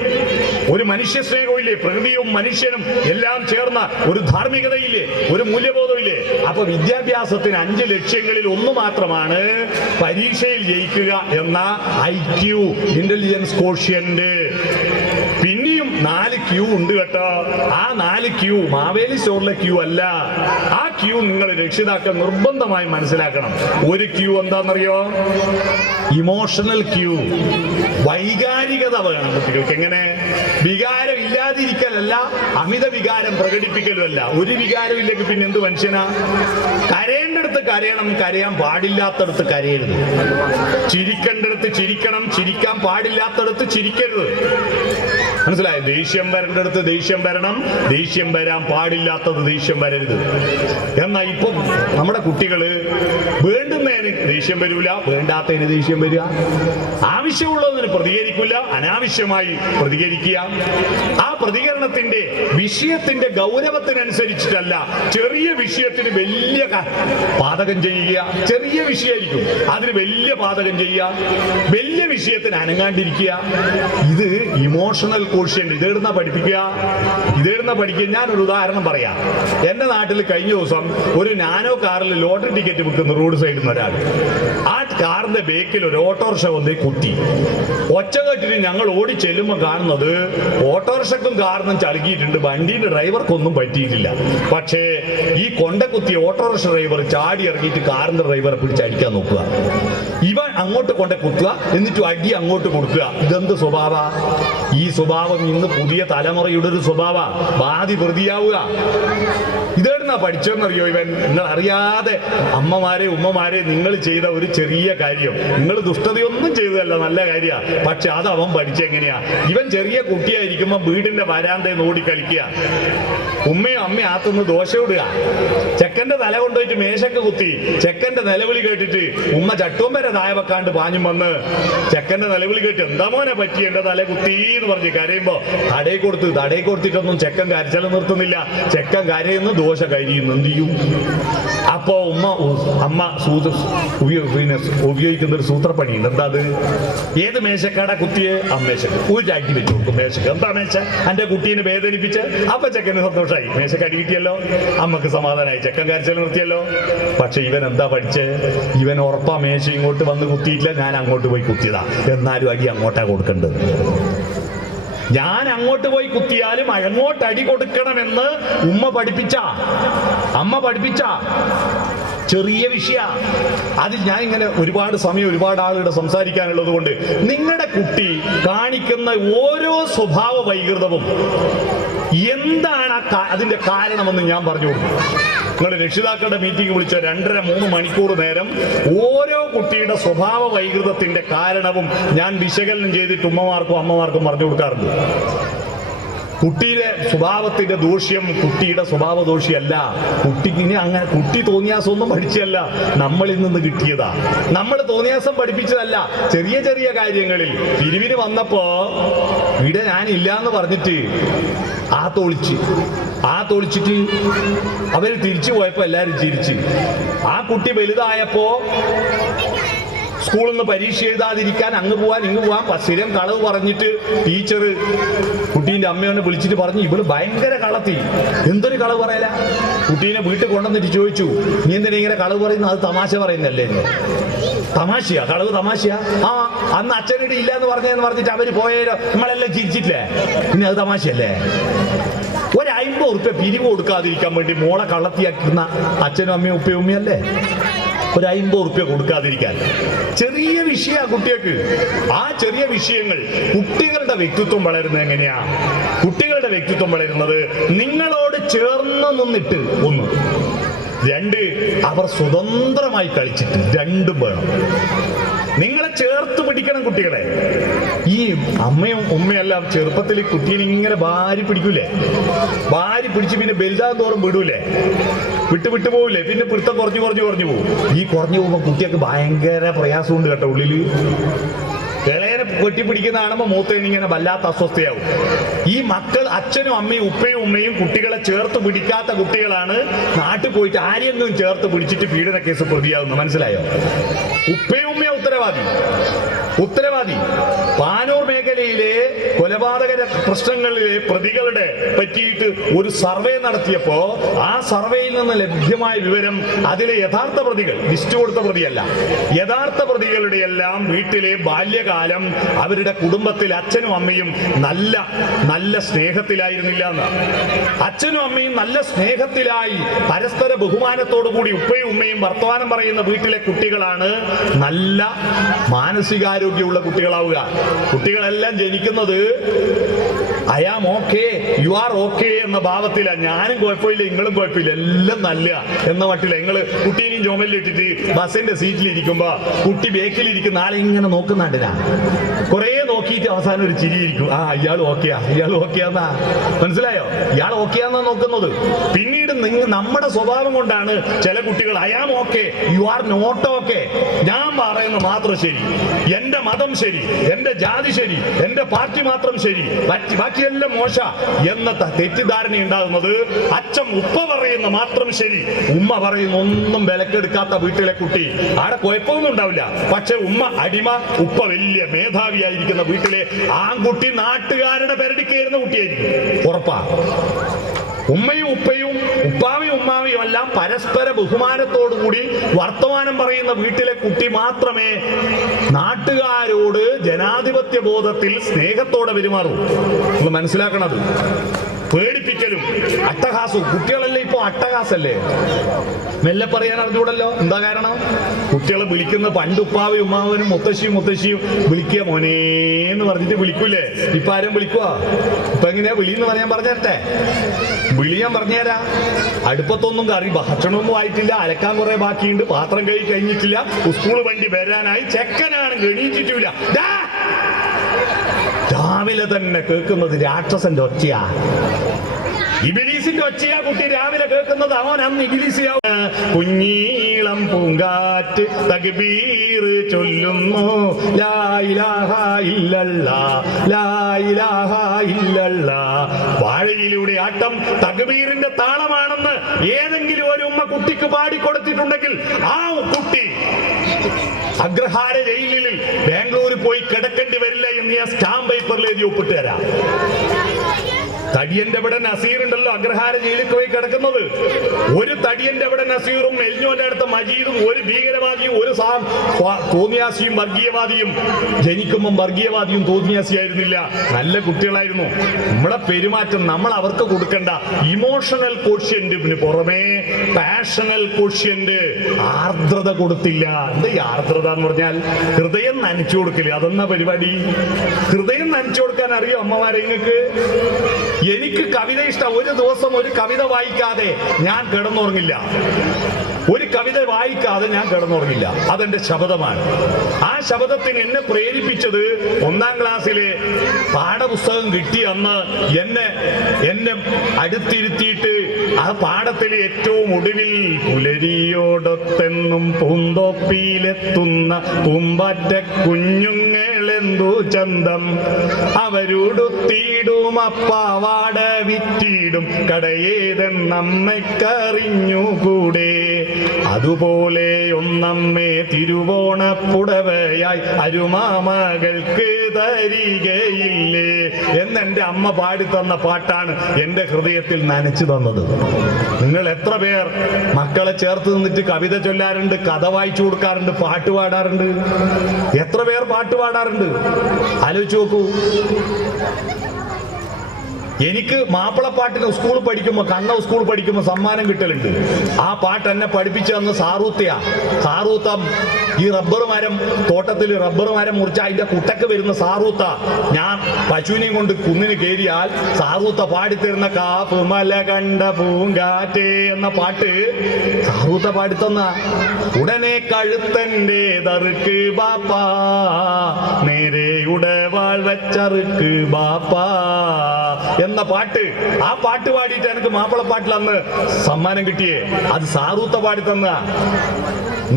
ഒരു മനുഷ്യ സ്നേഹമില്ലേ? പ്രകൃതിയും മനുഷ്യനും എല്ലാം ചേർന്ന ഒരു ധാർമ്മികതയില്ലേ? ഒരു മൂല്യബോധമില്ലേ? അപ്പൊ വിദ്യാഭ്യാസത്തിന് 5 ലക്ഷ്യങ്ങളിൽ ഒന്ന് മാത്രമാണ് പരീക്ഷയിൽ ജയിക്കുക എന്ന IQ, ഇന്റലിജൻസ് കോഷ്യന്റ്. പിന്നെയും 4 ക്യൂ ഉണ്ട് കേട്ടോ. ആ 4 ക്യൂ മാവേലി സ്റ്റോറിലെ ക്യൂ അല്ല. ആ ക്യൂ നിങ്ങൾ രക്ഷിതാക്കൾ നിർബന്ധമായി മനസ്സിലാക്കണം. ഒരു ക്യൂ എന്താണെന്നറിയോ? Emotional Q. വൈകാരികത വേണം കുട്ടികൾക്ക്. എങ്ങനെ? വികാരം ഇല്ലാതിരിക്കലല്ല, അമിത വികാരം പ്രകടിപ്പിക്കലുമല്ല. ഒരു വികാരം ഇല്ലെങ്കിൽ പിന്നെ എന്ത് മനുഷ്യനാ? കരയേണ്ടടുത്ത് കരയണം, കരയാൻ പാടില്ലാത്തടത്ത് കരയരുത്. ചിരിക്കേണ്ടടുത്ത് ചിരിക്കണം, ചിരിക്കാൻ പാടില്ലാത്തടത്ത് ചിരിക്കരുത്. മനസ്സിലായോ? ദേഷ്യം വരേണ്ടടുത്ത് ദേഷ്യം വരണം, ദേഷ്യം വരാൻ പാടില്ലാത്തത് ദേഷ്യം വരരുത്. എന്നാൽ ഇപ്പൊ നമ്മുടെ കുട്ടികള് വേണ്ടുന്നതിന് ദേഷ്യം വരൂല, വേണ്ടാത്തതിന് ദേഷ്യം വരിക. ആവശ്യമുള്ളതിന് പ്രതികരിക്കില്ല, അനാവശ്യമായി പ്രതികരിക്കുക. ആ പ്രതികരണത്തിന്റെ വിഷയത്തിന്റെ ഗൗരവത്തിനനുസരിച്ചിട്ടല്ല, ചെറിയ വിഷയത്തിന് വലിയ പാതകം ചെയ്യുക. ചെറിയ വിഷയമായിരിക്കും, അതിന് വലിയ പാതകം ചെയ്യുക. വലിയ വിഷയത്തിന് അനങ്ങാണ്ടിരിക്കുക. ഇത് ഇമോഷണൽ കോഷ്യന്റ് ഇതെടുന്ന പഠിപ്പിക്കുക. ഞാനൊരു ഉദാഹരണം പറയാം. എന്റെ നാട്ടിൽ കഴിഞ്ഞ ദിവസം ഒരു നാനോ കാറിൽ ലോട്ടറി ടിക്കറ്റ് വിൽക്കുന്ന റോഡ് സൈഡിൽ നിന്ന് ഒരാൾ, ആ കാറിന്റെ ബേക്കിൽ ഒരു ഓട്ടോറിക്ഷ വന്ന് കുത്തി. ഒച്ച കേട്ടിട്ട് ഞങ്ങൾ ഓടി ചെല്ലുമ്പോൾ കാണുന്നത് ഓട്ടോറിക്ഷക്കും കാറിനും ചളുക്കിയിട്ടുണ്ട്, വണ്ടിയുടെ ഡ്രൈവർക്കൊന്നും പറ്റിയിട്ടില്ല. പക്ഷേ ഈ കൊണ്ട കുത്തിയ ഓട്ടോറിക്ഷ ഡ്രൈവർ ചാടി ഇറങ്ങിയിട്ട് കാറിന്റെ ഡ്രൈവറെ പിടിച്ചടിക്കാൻ നോക്കുക. ഇവൻ അങ്ങോട്ട് കൊണ്ട കുത്തുക, എന്നിട്ട് അടി അങ്ങോട്ട് കൊടുക്കുക. ഇതെന്ത് സ്വഭാവ? ഈ സ്വഭാവം ഇന്ന് പുതിയ തലമുറയുടെ ഒരു സ്വഭാവ. ബാധി പ്രതിയാവുക. ഇതെടുന്നാ പഠിച്ചെന്നറിയോ ഇവൻ? നിങ്ങൾ അറിയാതെ അമ്മമാരെ ഉമ്മമാരെ നിങ്ങൾ ചെയ്ത ഒരു ചെറിയ കാര്യം, നിങ്ങൾ ദുഷ്ടതയൊന്നും ചെയ്തതല്ല, നല്ല കാര്യമാണ്. പക്ഷെ അത് അവൻ പഠിച്ചെങ്ങനെയാ? ഇവൻ ചെറിയ കുട്ടിയായിരിക്കുമ്പോ വീടിന്റെ വരാന്തയിൽ ഓടി കളിക്കുക, ഉമ്മയും അമ്മയും ആത്തുനിന്ന് ദോശ ഇടുക. ചെക്കന്റെ തല കൊണ്ടുപോയിട്ട് മേശക്ക് കുത്തി. ചെക്കന്റെ നിലവിളി കേട്ടിട്ട് ഉമ്മ ചട്ടും വരെ താഴെ വെക്കാണ്ട് പാഞ്ഞും വന്ന് ചെക്കന്റെ നിലവിളി കേട്ട് എന്താ മോനെ പറ്റി എന്റെ തല കുത്തി എന്ന് പറഞ്ഞ് കരയുമ്പോ തടയിൽ കൊടുത്തിട്ടൊന്നും ചെക്കൻ കരച്ചാലും നിർത്തുന്നില്ല. ചെക്കൻ കരയുന്നു, ദോശ കരിയുന്നു. എന്ത് ചെയ്യും? അപ്പോ അമ്മ ഉപയോഗിക്കുന്ന ഒരു സൂത്രപ്പണിയുണ്ട്. എന്താ അത്? ഏത് മേശക്കാടാ കുത്തിയെ? അമ്മേശക്ക്. ഒരു അടി വെച്ച് കൊടുക്കും മേശക്ക്. എന്താ മേശ? എന്റെ കുട്ടീനെ വേദനിപ്പിച്ച്. അപ്പൊ ചെക്കന് സന്തോഷമായി, മേശക്ക് അടി കിട്ടിയല്ലോ, അമ്മക്ക് സമാധാനമായി, ചെക്കൻ കരച്ചാൽ നിർത്തിയല്ലോ. പക്ഷെ ഇവൻ എന്താ പഠിച്ചേ? ഇവൻ ഉറപ്പാ മേശ ഇങ്ങോട്ട് വന്ന് കുത്തിയിട്ടില്ല, ഞാൻ അങ്ങോട്ട് പോയി കുത്തിയതാ, എന്നാലും അടി അങ്ങോട്ടാ കൊടുക്കേണ്ടത്. ഞാൻ അങ്ങോട്ട് പോയി കുത്തിയാലും അങ്ങോട്ട് അടി കൊടുക്കണമെന്ന് അമ്മ പഠിപ്പിച്ച ചെറിയ വിഷയ. അതിൽ ഞാൻ ഇങ്ങനെ ഒരുപാട് സമയം ഒരുപാട് ആളുകളുടെ സംസാരിക്കാനുള്ളത് കൊണ്ട് നിങ്ങളുടെ കുട്ടി കാണിക്കുന്ന ഓരോ സ്വഭാവ വൈകൃതവും എന്താണ് അതിന്റെ കാരണമെന്ന് ഞാൻ പറഞ്ഞു കൊടുക്കും. നിങ്ങൾ രക്ഷിതാക്കളുടെ മീറ്റിംഗ് വിളിച്ച 2.5-3 മണിക്കൂർ നേരം ഓരോ കുട്ടിയുടെ സ്വഭാവ വൈകൃതത്തിന്റെ കാരണവും ഞാൻ വിശകലനം ചെയ്തിട്ട് ഉമ്മമാർക്കും അമ്മമാർക്കും പറഞ്ഞു കൊടുക്കാറുണ്ട്. കുട്ടിയുടെ സ്വഭാവത്തിന്റെ ദോഷ്യം കുട്ടിയുടെ സ്വഭാവ ദോഷിയല്ല. കുട്ടിക്ക് ഇനി അങ്ങനെ കുട്ടി തോന്നിയാസമൊന്നും പഠിച്ചല്ല, നമ്മളിൽ നിന്ന് കിട്ടിയതാ. നമ്മൾ തോന്നിയാസം പഠിപ്പിച്ചതല്ല. ചെറിയ ചെറിയ കാര്യങ്ങളിൽ പിരിവിന് വന്നപ്പോ ഇവിടെ ഞാനില്ലാന്ന് പറഞ്ഞിട്ട് തോളിച്ചിട്ട് അവര് തിരിച്ചു പോയപ്പോ എല്ലാരും ചിരിച്ച്. ആ കുട്ടി വലുതായപ്പോ സ്കൂളിൽ നിന്ന് പരീക്ഷ എഴുതാതിരിക്കാൻ അങ്ങ് പോവാൻ ഇങ്ങ് പോവാൻ സ്ഥിരം കളവ് പറഞ്ഞിട്ട് ടീച്ചർ കുട്ടീൻ്റെ അമ്മയോനെ വിളിച്ചിട്ട് പറഞ്ഞു, ഇവള് ഭയങ്കര കളത്തി. എന്തൊരു കളവ് പറയല? കുട്ടീനെ വീട്ടിൽ കൊണ്ടുവന്നിട്ട് ചോദിച്ചു, നീ എന്തിനാ ഇങ്ങനെ കളവ് പറയുന്നത്? അത് തമാശ പറയുന്നല്ലേ? തമാശയാ? കളവ് തമാശയാ? ആ, അന്ന് അച്ഛനിടെ ഇല്ല എന്ന് പറഞ്ഞിട്ട് അവര് പോയാലോ നമ്മളെല്ലാം ചിരിച്ചിട്ടില്ലേ? പിന്നെ അത് തമാശയല്ലേ? ഒരു 50 ഉറുപ്പ്യ പിരിവ് കൊടുക്കാതിരിക്കാൻ വേണ്ടി മോളെ കള്ളത്തിയാക്കുന്ന അച്ഛനും അമ്മയും ഉപ്പയും ഉമ്മയല്ലേ? ഒരു 50 ഉറുപ്പ്യ കൊടുക്കാതിരിക്കാൻ. ചെറിയ വിഷയ കുട്ടികൾക്ക്. ആ ചെറിയ വിഷയങ്ങൾ കുട്ടികളുടെ വ്യക്തിത്വം വളരുന്നത് എങ്ങനെയാ? കുട്ടികളുടെ വ്യക്തിത്വം വളരുന്നത് നിങ്ങളോട് ചേർന്ന് നിന്നിട്ട്, 1. 2, അവർ സ്വതന്ത്രമായി കളിച്ചിട്ട്. 2 വേണം. നിങ്ങളെ ചേർത്ത് പിടിക്കണം കുട്ടികളെ. ഈ അമ്മയും ഉമ്മയെല്ലാം ചെറുപ്പത്തിൽ കുട്ടീനെ ഇങ്ങനെ ഭാര്യ പിടിക്കൂലേ? ഭാര്യ പിടിച്ച് പിന്നെ ബെൽദാൻ തോറും വിടൂലേ? വിട്ടു പോവില്ലേ? പിന്നെ പിടുത്തം കുറഞ്ഞു പോകും. ഈ കുറഞ്ഞു പോകുമ്പോൾ കുട്ടിയൊക്കെ ഭയങ്കര പ്രയാസമുണ്ട് കേട്ടോ ഉള്ളില്. ഇളയനെ വെട്ടിപ്പിടിക്കുന്ന കാണുമ്പോൾ മൂത്തേന് ഇങ്ങനെ വല്ലാത്ത അസ്വസ്ഥയാവും. ഈ മക്കൾ അച്ഛനും അമ്മയും ഉപ്പയും ഉമ്മയും കുട്ടികളെ ചേർത്ത് പിടിക്കാത്ത കുട്ടികളാണ് നാട്ടിൽ പോയിട്ട് ആരെങ്കിലും ചേർത്ത് പിടിച്ചിട്ട് പീഡന കേസ് പ്രതിയാവുന്നു. മനസ്സിലായോ? ഉപ്പയും ഉമ്മയും ഉത്തരവാദി. പാനൂർ മേഖലയിലെ കൊലപാതക പ്രശ്നങ്ങളിലെ പ്രതികളുടെ പറ്റിയിട്ട് ഒരു സർവേ നടത്തിയപ്പോ ആ സർവേയിൽ നിന്ന് ലഭ്യമായ വിവരം അതിലെ യഥാർത്ഥ പ്രതികൾ, ലിസ്റ്റ് കൊടുത്ത പ്രതിയല്ല, യഥാർത്ഥ പ്രതികളുടെ എല്ലാം വീട്ടിലെ ബാല്യകാലം അവരുടെ കുടുംബത്തിൽ അച്ഛനും അമ്മയും നല്ല സ്നേഹത്തിലായിരുന്നില്ല എന്ന്. അച്ഛനും അമ്മയും നല്ല സ്നേഹത്തിലായി പരസ്പര ബഹുമാനത്തോടുകൂടി ഉപ്പയും ഉമ്മയും വർത്തമാനം പറയുന്ന വീട്ടിലെ കുട്ടികളാണ് നല്ല മാനസികാരോഗ്യമുള്ള കുട്ടികളാവുക. കുട്ടികളെല്ലാം ജനിക്കുന്നത് I am okay, you are okay എന്ന ഭാവത്തിലാണ്. ഞാനും കുഴപ്പമില്ല, നിങ്ങളും കുഴപ്പമില്ല, എല്ലാം നല്ല എന്ന മട്ടില്ല. നിങ്ങള് കുട്ടീനെയും ചുമലിലിട്ടിട്ട് ബസിന്റെ സീറ്റിലിരിക്കുമ്പോ കുട്ടി ബേക്കിലിരിക്കുന്ന ആളെ ഇങ്ങനെ നോക്കുന്നുണ്ടിനാ. കുറെ നോക്കിയിട്ട് അവസാനം ഒരു ചിരിയിരിക്കും. ആ, ഇയാൾ ഓക്കെയാന്നാ. മനസ്സിലായോ? ഇയാൾ ഓക്കെയാന്നാ നോക്കുന്നത്. പിന്നീട് നമ്മുടെ സ്വഭാവം കൊണ്ടാണ് ചില കുട്ടികൾ I am okay, you are not okay. ഞാൻ പറയുന്ന മാത്രം ശരി, എന്റെ മതം ശരി, എന്റെ ജാതി ശരി, എന്റെ പാർട്ടി മാത്രം ശരി, ബാക്കി ബാക്കിയെല്ലാം മോശ എന്ന തെറ്റിദ്ധാരണ ഉണ്ടാകുന്നത് അച്ഛൻ ഉപ്പ പറയുന്ന മാത്രം ശരി, ഉമ്മ പറയുന്ന ഒന്നും വിലക്കെടുക്കാത്ത വീട്ടിലെ കുട്ടി ആടെ കുഴപ്പമൊന്നും ഉണ്ടാവില്ല. പക്ഷെ ഉമ്മ അടിമ, ഉപ്പ വലിയ മേധാവിയായിരിക്കുന്ന വീട്ടിലെ ആൺകുട്ടി നാട്ടുകാരുടെ പെരടി കയറുന്ന കുട്ടിയായിരിക്കും, ഉറപ്പാ. ഉമ്മയും ഉപ്പയും ഉപ്പാവയും ഉമ്മാവയും എല്ലാം പരസ്പര ബഹുമാനത്തോടുകൂടി വർത്തമാനം പറയുന്ന വീട്ടിലെ കുട്ടി മാത്രമേ നാട്ടുകാരോട് ജനാധിപത്യ ബോധത്തിൽ സ്നേഹത്തോടെ പെരുമാറൂ. നിങ്ങൾ മനസ്സിലാക്കണത്. പേടിപ്പിക്കലും അട്ടഹാസവും. കുട്ടികളല്ലേ ഇപ്പൊ അട്ടഹാസല്ലേ, മെല്ലെ പറയാൻ അറിഞ്ഞൂടല്ലോ. എന്താ കാരണം? കുട്ടികളെ വിളിക്കുന്ന പണ്ട് ഉപ്പാവയും ഉമ്മാവനും മുത്തശ്ശിയും വിളിക്കുക മോനേന്ന് പറഞ്ഞിട്ട് വിളിക്കൂലേ. ഇപ്പൊ ആരും വിളിക്കുക? ഇപ്പൊ എങ്ങനെയാ വിളിയെന്ന് പറയാൻ പറഞ്ഞേ? വിളി ഞാൻ പറഞ്ഞുതരാ. അടുപ്പത്തൊന്നും കറി ഭക്ഷണമൊന്നും ആയിട്ടില്ല, അലക്കാൻ കുറെ ബാക്കിയുണ്ട്, പാത്രം കഴുകി കഴിഞ്ഞിട്ടില്ല, സ്കൂൾ വണ്ടി വരാനായി, ചെക്കനാണ് എണീറ്റിട്ടില്ല. രാവിലെ തന്നെ കേൾക്കുന്നത് രാക്ഷസന്റെ ഒച്ചയാ, ഇബിലീസിന്റെ ഒച്ചയാ കുട്ടി രാവിലെ കേൾക്കുന്നത്. അവൻ അന്ന് ഇബിലീസിയാവും. കുഞ്ഞീളം പൂങ്കാറ്റ് തക്ബീർ ചൊല്ലുന്നു, ലാ ഇലാഹ ഇല്ലല്ലാഹ്, ലാ ഇലാഹ ഇല്ലല്ലാഹ്. വാഴയിലൂടെ ആട്ടം തക്ബീറിന്റെ താളമാണെന്ന് ഏതെങ്കിലും ഒരു ഉമ്മ കുട്ടിക്ക് പാടിക്കൊടുത്തിട്ടുണ്ടെങ്കിൽ ആ കുട്ടി അഗ്രഹാര ജയിലിൽ ബാംഗ്ലൂരിൽ പോയി കിടക്കേണ്ടി വരില്ല എന്ന് ഞാൻ സ്റ്റാമ്പ് പേപ്പറിൽ എഴുതി ഒപ്പിട്ട് തരാം. തടിയന്റെ അവിടെ നസീർ ഉണ്ടല്ലോ, അഗ്രഹാര ജയിലിൽ പോയി കിടക്കുന്നത്. ഒരു തടിയന്റെ അവിടെ നസീറും എൽഞ്ഞോന്റെ അടുത്ത മജീദും ഒരു ഭീകരവാദിയും ഒരു തോന്നിയാസിയും വർഗീയവാദിയും. ജനിക്കുമ്പം വർഗീയവാദിയും തോന്നിയാസിയായിരുന്നില്ല, നല്ല കുട്ടികളായിരുന്നു. നമ്മുടെ പെരുമാറ്റം നമ്മൾ അവർക്ക് കൊടുക്കേണ്ട ഇമോഷണൽ കോഷ്യന്റിന് പുറമെ പാഷണൽ കോഷ്യന്റ്, ആർദ്രത കൊടുത്തില്ല. എന്താ ഈ ആർദ്രത എന്ന് പറഞ്ഞാൽ? ഹൃദയം നനച്ചു കൊടുക്കില്ല. അതെന്നാ പരിപാടി? ഹൃദയം നനച്ചു കൊടുക്കാൻ അറിയോ അമ്മമാരെ നിങ്ങൾക്ക്? എനിക്ക് കവിത ഇഷ്ടം. ഒരു ദിവസം ഒരു കവിത വായിക്കാതെ ഞാൻ കിടന്നുറങ്ങില്ല. ഒരു കവിത വായിക്കാതെ ഞാൻ കിടന്നുറങ്ങില്ല. അതെന്റെ ശബ്ദമാണ്. ആ ശബ്ദത്തിന് എന്നെ പ്രേരിപ്പിച്ചത് 1ാം ക്ലാസ്സിലെ പാഠപുസ്തകം കിട്ടി അന്ന് എന്നെ അടുത്തിരുത്തിയിട്ട് ആ പാഠത്തിൽ ഏറ്റവും ഒടുവിൽ പുലരിയോടൊത്തെന്നും പൂന്തോപ്പിയിലെത്തുന്ന പൂമ്പാറ്റ കുഞ്ഞുങ്ങളെന്തു ചന്തം, അവരുടുത്തിടും അപ്പാവാട വിറ്റിടും കടയേതെന്നമ്മയ്ക്കറിഞ്ഞുകൂടെ, അതുപോലെ ഒന്നമ്മേ തിരുവോണപ്പുടവയായി അരുമാമകൾക്ക് തരികയില്ലേ എന്നെന്റെ അമ്മ പാടിത്തന്ന പാട്ടാണ് എന്റെ ഹൃദയത്തിൽ നനച്ചു തന്നത്. നിങ്ങൾ എത്ര പേർ മക്കളെ ചേർത്ത് നിന്നിട്ട് കവിത ചൊല്ലാറുണ്ട്, കഥ വായിച്ചു കൊടുക്കാറുണ്ട്, പാട്ട് പാടാറുണ്ട്? എത്ര പേർ പാട്ട് പാടാറുണ്ട്? ആലോചിച്ച് നോക്കൂ. എനിക്ക് മാപ്പിളപ്പാട്ടിന് സ്കൂൾ പഠിക്കുമ്പോൾ, കണ്ണ സ്കൂൾ പഠിക്കുമ്പോൾ സമ്മാനം കിട്ടലുണ്ട്. ആ പാട്ട് എന്നെ പഠിപ്പിച്ചു തന്ന സാറൂത്തയാ. സാറൂത്ത ഈ റബ്ബർ മരം, തോട്ടത്തിൽ റബ്ബർ മരം മുറിച്ച അതിന്റെ കുട്ടക്ക് വരുന്ന സാറൂത്ത. ഞാൻ പശുവിനെയും കൊണ്ട് കുന്നിന് കയറിയാൽ സാറൂത്ത പാടിത്തരുന്ന കാപ്പ് മല കണ്ട പൂങ്കാറ്റേ എന്ന പാട്ട് സാറൂത്ത പാടിത്തന്ന. ഉടനെ കഴുത്തന്റെ തറുക്ക് ബാപ്പാ, നേരെ ഉടവാൾ വെച്ചറുക്ക് ബാപ്പാ എന്ന പാട്ട്. ആ പാട്ട് പാടിയിട്ട് എനിക്ക് മാപ്പിളപ്പാട്ടിൽ അന്ന് സമ്മാനം കിട്ടിയേ. അത് സാറൂത്ത പാടി തന്ന.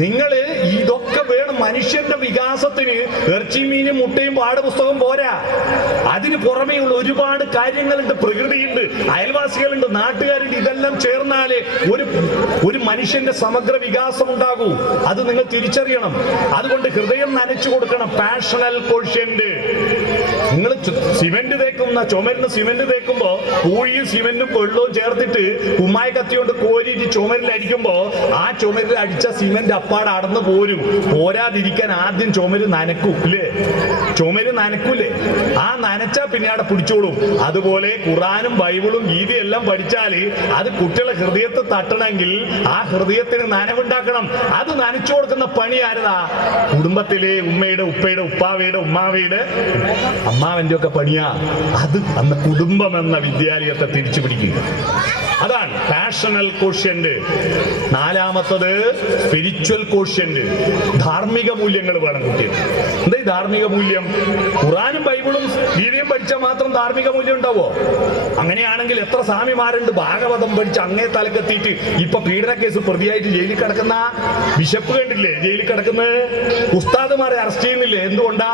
നിങ്ങള് ഇതൊക്കെ വേണം മനുഷ്യന്റെ വികാസത്തിന്. ഇറച്ചിയും മീനും മുട്ടയും പാഠപുസ്തകം പോരാ. അതിന് പുറമേയുള്ള ഒരുപാട് കാര്യങ്ങളുണ്ട്, പ്രകൃതിയുണ്ട്, അയൽവാസികളുണ്ട്, നാട്ടുകാരുണ്ട്. ഇതെല്ലാം ചേർന്നാലേ ഒരു മനുഷ്യന്റെ സമഗ്ര വികാസം ഉണ്ടാകൂ. അത് നിങ്ങൾ തിരിച്ചറിയണം. അതുകൊണ്ട് ഹൃദയം നനച്ചു കൊടുക്കണം. പാഷണൽ കോഷ്യന്റ്. നിങ്ങൾ സിമെന്റ് തേക്കുന്ന ചുമരിന് സിമെന്റ് തേക്കുമ്പോ പൂഴിയും സിമെന്റും വെള്ളവും ചേർത്തിട്ട് കുമ്മായ കത്തി കൊണ്ട് കോരിയിട്ട് ചുമരിൽ അടിക്കുമ്പോ ആ ചുമരിൽ അടിച്ച സിമെന്റ് അപ്പാട് അടന്നു പോരും. പോരാതിരിക്കാൻ ആദ്യം ചുമര് നനക്കും ഇല്ലേ? ചുമര് നനക്കൂലേ? ആ നനച്ചാ പിന്നെ അവിടെ പിടിച്ചോളും. അതുപോലെ ഖുറാനും ബൈബിളും ഗീതയും എല്ലാം പഠിച്ചാല് അത് കുട്ടികളെ ഹൃദയത്തെ തട്ടണമെങ്കിൽ ആ ഹൃദയത്തിന് നനവുണ്ടാക്കണം. അത് നനച്ചു കൊടുക്കുന്ന പണി ആരതാ? കുടുംബത്തിലെ ഉമ്മയുടെ, ഉപ്പയുടെ, ഉപ്പാവയുടെ, ഉമ്മാവയുടെ, അമ്മാവന്റെ ഒക്കെ പണിയാ. അത് അന്ന് കുടുംബം എന്ന വിദ്യാലയത്തെ തിരിച്ചു പിടിക്കുക. അതാണ് റാഷണൽ കോഷ്യന്റ്. നാലാമത്തത് സ്പിരിച്വൽ കോഷ്യന്റ്. ധാർമ്മിക മൂല്യങ്ങൾ വേണം കുട്ടികൾ. എന്താ ഈ ധാർമ്മിക മൂല്യം? ഖുറാനും ബൈബിളും ഗീതയും പഠിച്ചാൽ മാത്രം ധാർമ്മിക മൂല്യം ഉണ്ടാവോ? അങ്ങനെയാണെങ്കിൽ എത്ര സ്വാമിമാരുണ്ട് ഭാഗവതം പഠിച്ച് അങ്ങേ തലക്കെത്തിയിട്ട് ഇപ്പൊ പീഡന കേസ് പ്രതിയായിട്ട് ജയിലിൽ കിടക്കുന്ന ബിഷപ്പ് കണ്ടില്ലേ ജയിലിൽ കിടക്കുന്നത്? ഉസ്താദുമാരെ അറസ്റ്റ് ചെയ്യുന്നില്ലേ? എന്തുകൊണ്ടാ?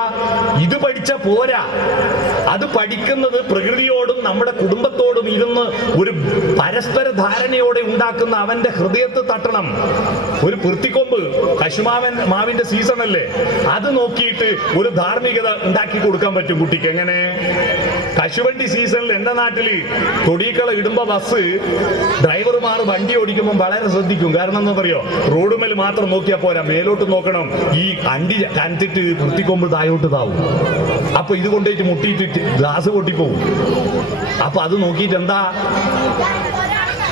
ഇത് പഠിച്ച പോരാ. അത് പഠിക്കുന്നത് പ്രകൃതിയോടും നമ്മുടെ കുടുംബത്തോടും ഇരുന്ന് ഒരു പരസ്പര ധാരണയോടെ ഉണ്ടാക്കുന്ന അവന്റെ ഹൃദയത്ത് തട്ടണം. ഒരു പൃത്തിക്കൊമ്പ് മാവിന്റെ സീസൺ അല്ലേ, അത് നോക്കിയിട്ട് ഒരു ധാർമ്മികത ഉണ്ടാക്കി കൊടുക്കാൻ പറ്റും കുട്ടിക്ക്. എങ്ങനെ? കശുവണ്ടി സീസണിൽ എന്റെ നാട്ടില് തൊടിക്കള ഇടുമ്പോ ബസ് ഡ്രൈവർമാർ വണ്ടി ഓടിക്കുമ്പോൾ വളരെ ശ്രദ്ധിക്കും. കാരണം എന്താണെന്നറിയോ? റോഡ് മേൽ മാത്രം നോക്കിയാൽ പോരാ, മേലോട്ട് നോക്കണം. ഈ അണ്ടി കനത്തിട്ട് വൃത്തിക്കൊമ്പ് താഴോട്ട് താവും. അപ്പൊ ഇത് കൊണ്ടുപോയിട്ട് മുട്ടിയിട്ട് ഗ്ലാസ് പൊട്ടിപ്പോവും. അപ്പൊ അത് നോക്കിയിട്ട് എന്താ,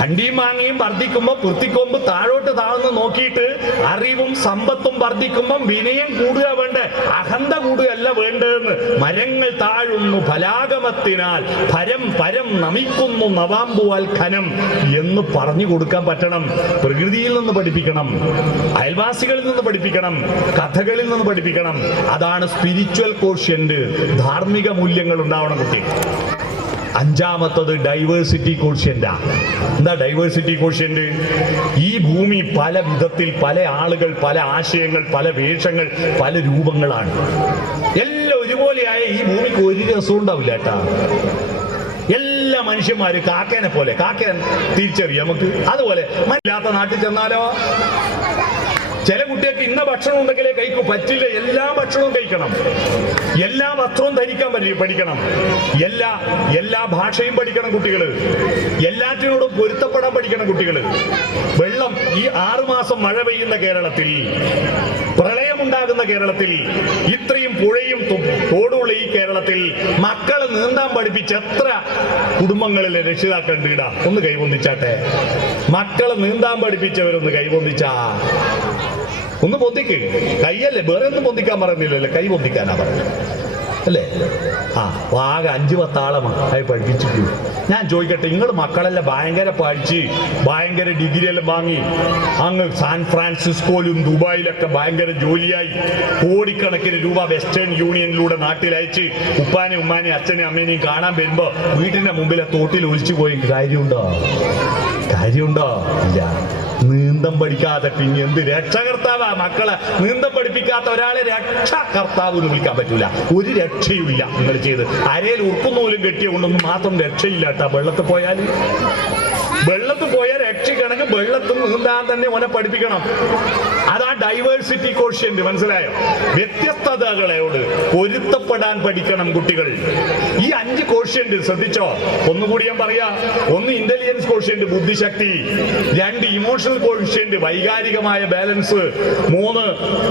അണ്ടിയും മാങ്ങയും വർദ്ധിക്കുമ്പോ വൃത്തിക്കൊമ്പ് താഴോട്ട് താഴ്ന്ന് നോക്കിയിട്ട് അറിവും സമ്പത്തും വർദ്ധിക്കുമ്പം വിനയം കൂടുക വേണ്ടേ, അഹന്ത കൂടുകയല്ല വേണ്ടതെന്ന്. മരങ്ങൾ താഴുന്നു ഫലാഗമത്തിനാൽ പരം പരം നമിക്കുന്നു നവാമ്പുവാൽ ഖനം എന്ന് പറഞ്ഞു കൊടുക്കാൻ പറ്റണം. പ്രകൃതിയിൽ നിന്ന് പഠിപ്പിക്കണം, അയൽവാസികളിൽ നിന്ന് പഠിപ്പിക്കണം, കഥകളിൽ നിന്ന് പഠിപ്പിക്കണം. അതാണ് സ്പിരിച്വൽ കോഷ്യന്റ്. ധാർമ്മിക മൂല്യങ്ങൾ ഉണ്ടാവണം കുട്ടി. അഞ്ചാമത്തത് ഡൈവേഴ്സിറ്റി കോഷ്യന്റാ. എന്താ ഡൈവേഴ്സിറ്റി കോഷ്യന്റ്? ഈ ഭൂമി പല വിധത്തിൽ, പല ആളുകൾ, പല ആശയങ്ങൾ, പല വേഷങ്ങൾ, പല രൂപങ്ങളാണ്. എല്ലാം ഒരുപോലെയായ ഈ ഭൂമിക്ക് ഒരു രസവും ഉണ്ടാവില്ല കേട്ടാ. എല്ലാ മനുഷ്യന്മാര് കാക്കേനെ പോലെ, കാക്കേൻ തിരിച്ചറിയാം നമുക്ക്. അതുപോലെ ഇല്ലാത്ത നാട്ടിൽ ചെന്നാലോ ചില കുട്ടികൾക്ക് ഇന്ന ഭക്ഷണം ഉണ്ടെങ്കിലേ കഴിക്കൂ, പറ്റില്ല. എല്ലാ ഭക്ഷണവും കഴിക്കണം, എല്ലാ വസ്ത്രവും ധരിക്കാൻ പഠിക്കണം, എല്ലാ ഭാഷയും പഠിക്കണം കുട്ടികൾ, എല്ലാറ്റിനോടും പൊരുത്തപ്പെടാൻ പഠിക്കണം കുട്ടികൾ. വെള്ളം, ഈ 6 മാസം മഴ പെയ്യുന്ന കേരളത്തിൽ, പ്രളയമുണ്ടാകുന്ന കേരളത്തിൽ, ഇത്രയും പുഴയും തോടുള്ള ഈ കേരളത്തിൽ മക്കളെ നീന്താൻ പഠിപ്പിച്ച് എത്ര കുടുംബങ്ങളിലെ രക്ഷിതാക്കളുണ്ട്? ഇടാ ഒന്ന് കൈപൊന്തിച്ചാട്ടെ. മക്കളെ നീന്താൻ പഠിപ്പിച്ചവരൊന്ന് കൈപൊന്തിച്ചാ. ഒന്ന് പൊന്തിക്ക് കൈയല്ലേ, വേറെ ഒന്നും പൊന്തിക്കാൻ പറയുന്നില്ലല്ലേ, കൈ പൊന്തിക്കാനാ പറഞ്ഞത് അല്ലേ? ആകെ 5-10 ആളെ പഠിപ്പിച്ചിട്ടു. ഞാൻ ചോദിക്കട്ടെ, നിങ്ങൾ മക്കളെല്ലാം ഭയങ്കര പഠിച്ച് ഭയങ്കര ഡിഗ്രി എല്ലാം വാങ്ങി അങ്ങ് സാൻ ഫ്രാൻസിസ്കോയിലും ദുബായിലൊക്കെ ഭയങ്കര ജോലിയായി കോടിക്കണക്കിന് രൂപ വെസ്റ്റേൺ യൂണിയനിലൂടെ നാട്ടിലയച്ച് ഉപ്പാനെയും ഉമ്മാനെയും അച്ഛനെയും അമ്മേനെയും കാണാൻ വരുമ്പോ വീട്ടിന്റെ മുമ്പിലെ തോട്ടിൽ ഒലിച്ചു പോയി കാര്യമുണ്ടോ? ഇല്ല. നീന്തം പഠിക്കാതെ പിന്നെ എന്ത് രക്ഷകർത്താവാ? മക്കളെ നീന്തം പഠിപ്പിക്കാത്ത ഒരാളെ രക്ഷാകർത്താവ് എന്ന് വിളിക്കാൻ പറ്റൂല. ഒരു രക്ഷയുമില്ല. നിങ്ങൾ ചെയ്ത് അരയിൽ ഉറുക്കുന്നൂലും കെട്ടിയ കൊണ്ടൊന്നും മാത്രം രക്ഷയില്ല കേട്ടാ. വെള്ളത്തിൽ പോയാൽ രക്ഷിക്കണമെങ്കിൽ വെള്ളത്തിൽ നീന്താൻ തന്നെ ഓനെ പഠിപ്പിക്കണം. അതാ ഡൈവേഴ്സിറ്റി കോഷ്യന്റ്. മനസ്സിലായോ? വ്യത്യസ്തതകളോട് പൊരുത്തപ്പെടാൻ പഠിക്കണം കുട്ടികൾ. ഈ 5 കോഷ്യന്റ് ശ്രദ്ധിച്ചോ. ഒന്നുകൂടി ഞാൻ പറയാ. 1 ഇന്റലിജൻസ് കോഷ്യന്റ്, ബുദ്ധിശക്തി. 2 ഇമോഷണൽ കോഷ്യന്റ്, വൈകാരികമായ ബാലൻസ്. 3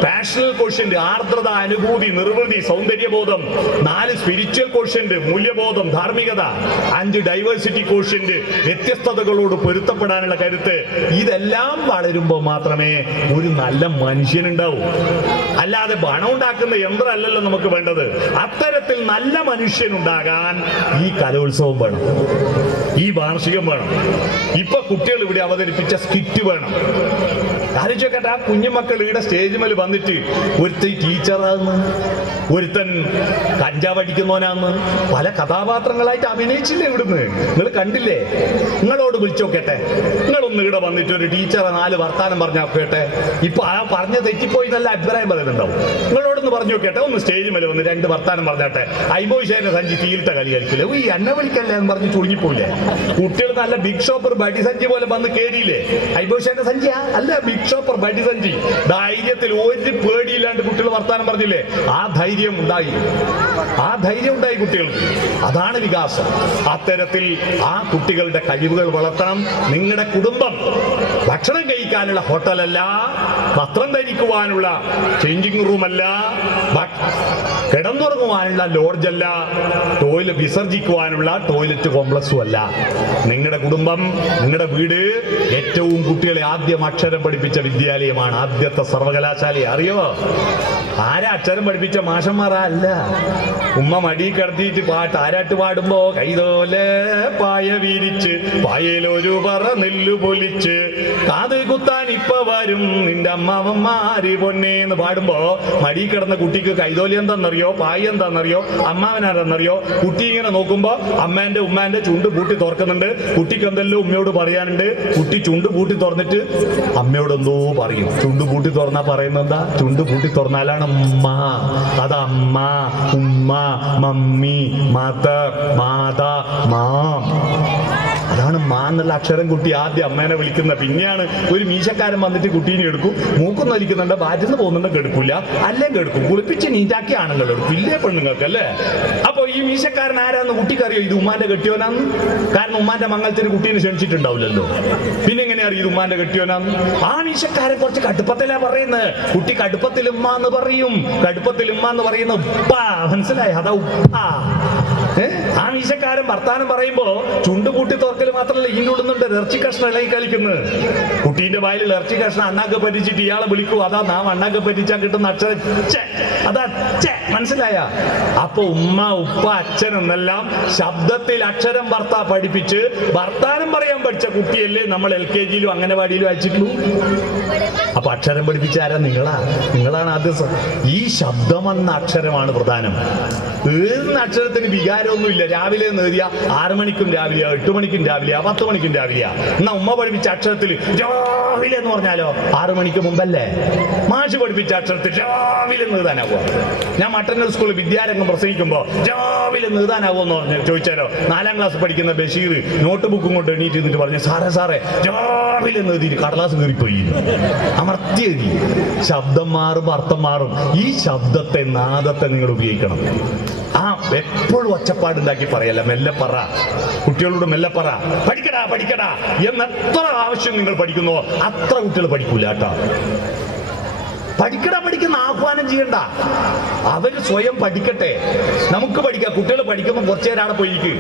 പാഷണൽ കോഷ്യന്റ്, ആർദ്രത, അനുഭൂതി, നിർവൃതി, സൗന്ദര്യബോധം. 4 സ്പിരിച്വൽ കോഷ്യന്റ്, മൂല്യബോധം, ധാർമ്മികത. 5 ഡൈവേഴ്സിറ്റി കോഷ്യന്റ്, വ്യത്യസ്തതകളോട് പൊരുത്തപ്പെടാനുള്ള കരുത്ത്. ഇതെല്ലാം വളരുമ്പോൾ മാത്രമേ ഒരു നല്ല മനുഷ്യനുണ്ടാവും. അല്ലാതെ പണം ഉണ്ടാക്കുന്ന യന്ത്രമല്ലല്ലോ നമുക്ക് വേണ്ടത്. അത്തരത്തിൽ നല്ല മനുഷ്യനുണ്ടാകാൻ ഈ കലോത്സവം വേണം, ഈ വാർഷികം വേണം. ഇപ്പൊ കുട്ടികൾ ഇവിടെ അവതരിപ്പിച്ച സ്കിറ്റ് വേണം. ആലോചിക്കട്ടെ, ആ കുഞ്ഞുമക്കൾ ഇവിടെ സ്റ്റേജ് മേൽ വന്നിട്ട് ഒരുത്തൻ ടീച്ചറാന്ന്, ഒരുത്തൻ കഞ്ചാവ് അടിക്കുന്നവനാന്ന്, പല കഥാപാത്രങ്ങളായിട്ട് അഭിനയിച്ചില്ലേ ഇവിടുന്ന്? നിങ്ങൾ കണ്ടില്ലേ? നിങ്ങളോട് വിളിച്ചോക്കട്ടെ, നിങ്ങളൊന്ന് ഇവിടെ വന്നിട്ട് ഒരു ടീച്ചറെ 4 വർത്താനം പറഞ്ഞോക്കട്ടെ. ഇപ്പൊ ആ പറഞ്ഞ തെറ്റിപ്പോയി നല്ല അഭിപ്രായം പറയുന്നുണ്ടാവും. നിങ്ങളോടൊന്ന് പറഞ്ഞു നോക്കട്ടെ, ഒന്ന് സ്റ്റേജ് മേലെ വന്ന് 2 വർത്താനം പറഞ്ഞാട്ടെ. അയ്ബോയ്ശേന്റെ സഞ്ചി തീയിലത്തെ കളി കളിക്കില്ലേ? ഈ എന്നെ വിളിക്കല്ലേ എന്ന് പറഞ്ഞ് ചുളുങ്ങിപ്പോയില്ലേ? കുട്ടികൾ നല്ല ബിഗ് ഷോപ്പർ ബഡി സഞ്ചി പോലെ വന്ന് കേറിയില്ലേ? അയ്ബോയ്ശേന്റെ സഞ്ചിയാ അല്ല, ബിഗ് ഷോപ്പർ ബഡി സഞ്ചി. ധൈര്യത്തിൽ ഒരു പേടിയില്ലാണ്ട് കുട്ടികൾ വർത്താനം പറഞ്ഞില്ലേ? ആ ധൈര്യം ഉണ്ടായി കുട്ടികൾക്ക്. അതാണ് വികാസം. അത്തരത്തിൽ ആ കുട്ടികളുടെ കഴിവുകൾ വളർത്തണം. നിങ്ങളുടെ കുടുംബം ഭക്ഷണം കഴിക്കാനുള്ള ഹോട്ടലല്ല, വസ്ത്രം ധരിക്കുവാനുള്ള ചേഞ്ചിങ് റൂമല്ല, കിടന്നുറങ്ങുവാനുള്ള ലോഡ്ജല്ല, ടോയ്ലറ്റ് വിസർജിക്കുവാനുള്ള ടോയ്ലറ്റ് കോംപ്ലക്സും അല്ല. നിങ്ങളുടെ കുടുംബം, നിങ്ങളുടെ വീട് ഏറ്റവും കുട്ടികളെ ആദ്യം അക്ഷരം പഠിപ്പിച്ച വിദ്യാലയമാണ്, ആദ്യത്തെ സർവകലാശാല. അറിയോ ആരാ അക്ഷരം പഠിപ്പിച്ച? മാഷന്മാരാ അല്ല. ഉമ്മ മടി കിടത്തിയിട്ട് താരാട്ട് പാടുമ്പോ കൈതോലെ പായ വിരിച്ച് പായയിലൊരു പറ നെല്ലു പൊലിച്ച് കാത് കുത്താൻ ഇപ്പൊ വരും നിന്റെ അമ്മാവന്മാര് പൊന്നേന്ന് പാടുമ്പോ മടി കിടന്ന കുട്ടിക്ക് കൈതോലി എന്താണെന്നറിയോ, പായ എന്താണെന്നറിയോ, അമ്മാവനാരെന്നറിയോ? കുട്ടി ഇങ്ങനെ നോക്കുമ്പോ അമ്മേന്റെ ഉമ്മാന്റെ ചുണ്ട് പൂട്ടി തുറക്കുന്നുണ്ട്. കുട്ടിക്ക് എന്തെല്ലോ ഉമ്മയോട് പറയാനുണ്ട്. കുട്ടി ചുണ്ട് പൂട്ടി തുറന്നിട്ട് അമ്മയോട് എന്തോ പറയും. ചുണ്ട് പൂട്ടി തുറന്നാ പറയുന്നത് എന്താ? ചുണ്ട് പൂട്ടി തുറന്നാലാണ് ഉമ്മ. അത് അമ്മ, ഉമ്മ, മമ്മി, മദർ, മാതാ, മാം. അതാണ് മാ എന്നുള്ള അക്ഷരം കുട്ടി ആദ്യം അമ്മേനെ വിളിക്കുന്ന. പിന്നെയാണ് ഒരു മീശക്കാരൻ വന്നിട്ട് കുട്ടീനെ എടുക്കും. മൂക്കൊന്നും വലിക്കുന്നുണ്ട്, ബാറ്റിന്ന് പോകുന്നുണ്ട്, കെടുക്കില്ല, അല്ലേ കെടുക്കും. കുളിപ്പിച്ച് നീറ്റാക്കി ആണുങ്ങൾ എടുക്കും, ഇല്ലേ പെണ്ണുങ്ങൾക്ക് അല്ലേ? അപ്പൊ ഈ മീശക്കാരൻ ആരാന്ന് കുട്ടിക്കറിയോ? ഇത് ഉമ്മാന്റെ കെട്ടിയോനാന്ന്. കാരണം ഉമ്മാന്റെ മംഗളത്തിന് കുട്ടീനെ ക്ഷണിച്ചിട്ടുണ്ടാവില്ലല്ലോ. പിന്നെ എങ്ങനെ അറിയും ഇത് ഉമ്മാന്റെ കെട്ടിയോനാന്ന്? ആ മീശക്കാരൻ കുറച്ച് കടുപ്പത്തിലാ പറയുന്നത്. കുട്ടി കടുപ്പത്തിൽ ഉമ്മ എന്ന് പറയും. കടുപ്പത്തിൽ ഉമ്മ എന്ന് പറയുന്ന ഉപ്പ. മനസ്സിലായി? അതാ ഉപ്പ. ആ മീശക്കാരൻ വർത്താനം പറയുമ്പോ ചുണ്ട് കൂട്ടി തുറക്കൽ മാത്രമല്ല, ഇതിൻ്റെ ഉള്ളുന്നുണ്ട് ഇറച്ചി കഷ്ണം ഇളകി കളിക്കുന്നത്. കുട്ടീന്റെ വായിൽ ഇറച്ചി കഷ്ണം അണ്ണാക്കെ പറ്റിച്ചിട്ട് ഇയാളെ വിളിക്കൂ. അതാ നാം അണ്ണാക്കെ പറ്റിച്ചാൽ കിട്ടുന്ന അക്ഷരം അതാ മനസ്സിലായ? അപ്പൊ ഉമ്മ, ഉപ്പ, അച്ഛൻ എന്നെല്ലാം ശബ്ദത്തിൽ അക്ഷരം പഠിപ്പിച്ച് വർത്താനം പറയാൻ പഠിച്ച കുട്ടിയല്ലേ നമ്മൾ LKG-യിലും അംഗനവാടിയിലും അയച്ചിട്ടുള്ളൂ. അപ്പൊ അക്ഷരം പഠിപ്പിച്ച ആരാ? നിങ്ങളാണ് ആദ്യം. ഈ ശബ്ദം എന്ന അക്ഷരമാണ് പ്രധാനം. ഏതുന്ന അക്ഷരത്തിന് വികാരമൊന്നുമില്ല. രാവിലെ നേറിയ 6 മണിക്കും രാവിലെയാ, 8 മണിക്കും രാവിലെയാ, 10 മണിക്കും രാവിലെയാ. എന്നാ ഉമ്മ പഠിപ്പിച്ച അക്ഷരത്തിൽ രാവിലെ എന്ന് പറഞ്ഞാലോ 6 മണിക്ക് മുമ്പല്ലേ? മാഷ് പഠിപ്പിച്ച അക്ഷരത്തിൽ രാവിലെ നേതാനാവോ? ഞാൻ മട്ടന്നൂർ സ്കൂളിൽ വിദ്യാരംഗം പ്രസംഗിക്കുമ്പോ രാവിലെ നേതാനാവോ എന്ന് പറഞ്ഞു ചോദിച്ചാലോ 4ാം ക്ലാസ് പഠിക്കുന്ന ബഷീർ നോട്ട് ബുക്കും കൊണ്ട് എണീറ്റ് എന്നിട്ട് പറഞ്ഞു, സാറേ രാവിലെ നേതിയിട്ട് കടലാസ് കയറിപ്പോയി. അമർത്തിയെഴുതി. ശബ്ദം മാറും, അർത്ഥം മാറും. ഈ ശബ്ദത്തെ, നാദത്തെ നിങ്ങൾ ഉപയോഗിക്കണം. എപ്പോഴും ഒച്ചപ്പാടുണ്ടാക്കി പറയല്ല, മെല്ലെ പറ. കുട്ടികളോട് മെല്ലെ പറ. പഠിക്കടാ എന്ന് എത്ര ആവശ്യം നിങ്ങൾ പഠിക്കുന്നോ അത്ര കുട്ടികൾ പഠിക്കൂല കേട്ടോ. പഠിക്കുന്ന ആഹ്വാനം ചെയ്യണ്ട. അവര് സ്വയം പഠിക്കട്ടെ. നമുക്ക് പഠിക്കാം. കുട്ടികൾ പഠിക്കുമ്പോൾ കുറച്ചു നേരം അവിടെ പോയിരിക്കും.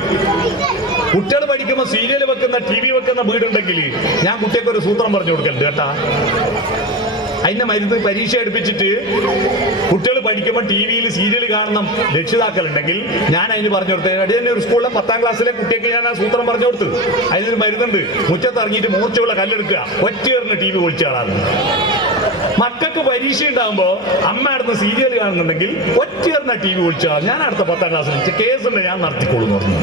കുട്ടികൾ പഠിക്കുമ്പോൾ സീരിയൽ വെക്കുന്ന, TV വെക്കുന്ന വീടുണ്ടെങ്കിൽ ഞാൻ കുട്ടികൾക്ക് ഒരു സൂത്രം പറഞ്ഞു കൊടുക്കലുണ്ട് കേട്ടാ. അതിന്റെ മരുന്ന് പരീക്ഷ എടുപ്പിച്ചിട്ട് കുട്ടികൾ പഠിക്കുമ്പോൾ TV-യിൽ സീരിയൽ കാണുന്ന രക്ഷിതാക്കളുണ്ടെങ്കിൽ ഞാൻ അതിന് പറഞ്ഞു കൊടുത്തത്. അടിയന്നെ ഒരു സ്കൂളിലെ 10ാം ക്ലാസ്സിലെ കുട്ടിയൊക്കെ ഞാൻ ആ സൂത്രം പറഞ്ഞു കൊടുത്തു. അതിനൊരു മരുന്നുണ്ട്. മുറ്റത്ത് ഇറങ്ങിയിട്ട് മൂർച്ചയുള്ള കല്ലെടുക്കുക, ഒറ്റയേറിന് TV ഒളിച്ചു കാണാറ്. മക്കൾക്ക് പരീക്ഷ ഉണ്ടാകുമ്പോ അമ്മ അടുത്ത് സീരിയൽ കാണുന്നുണ്ടെങ്കിൽ ഒറ്റയേറിന TV ഒളിച്ചു കാണാം. ഞാൻ അടുത്ത 10ാം ക്ലാസ്സിൽ കേസുണ്ട്, ഞാൻ നടത്തിക്കോളും പറഞ്ഞു.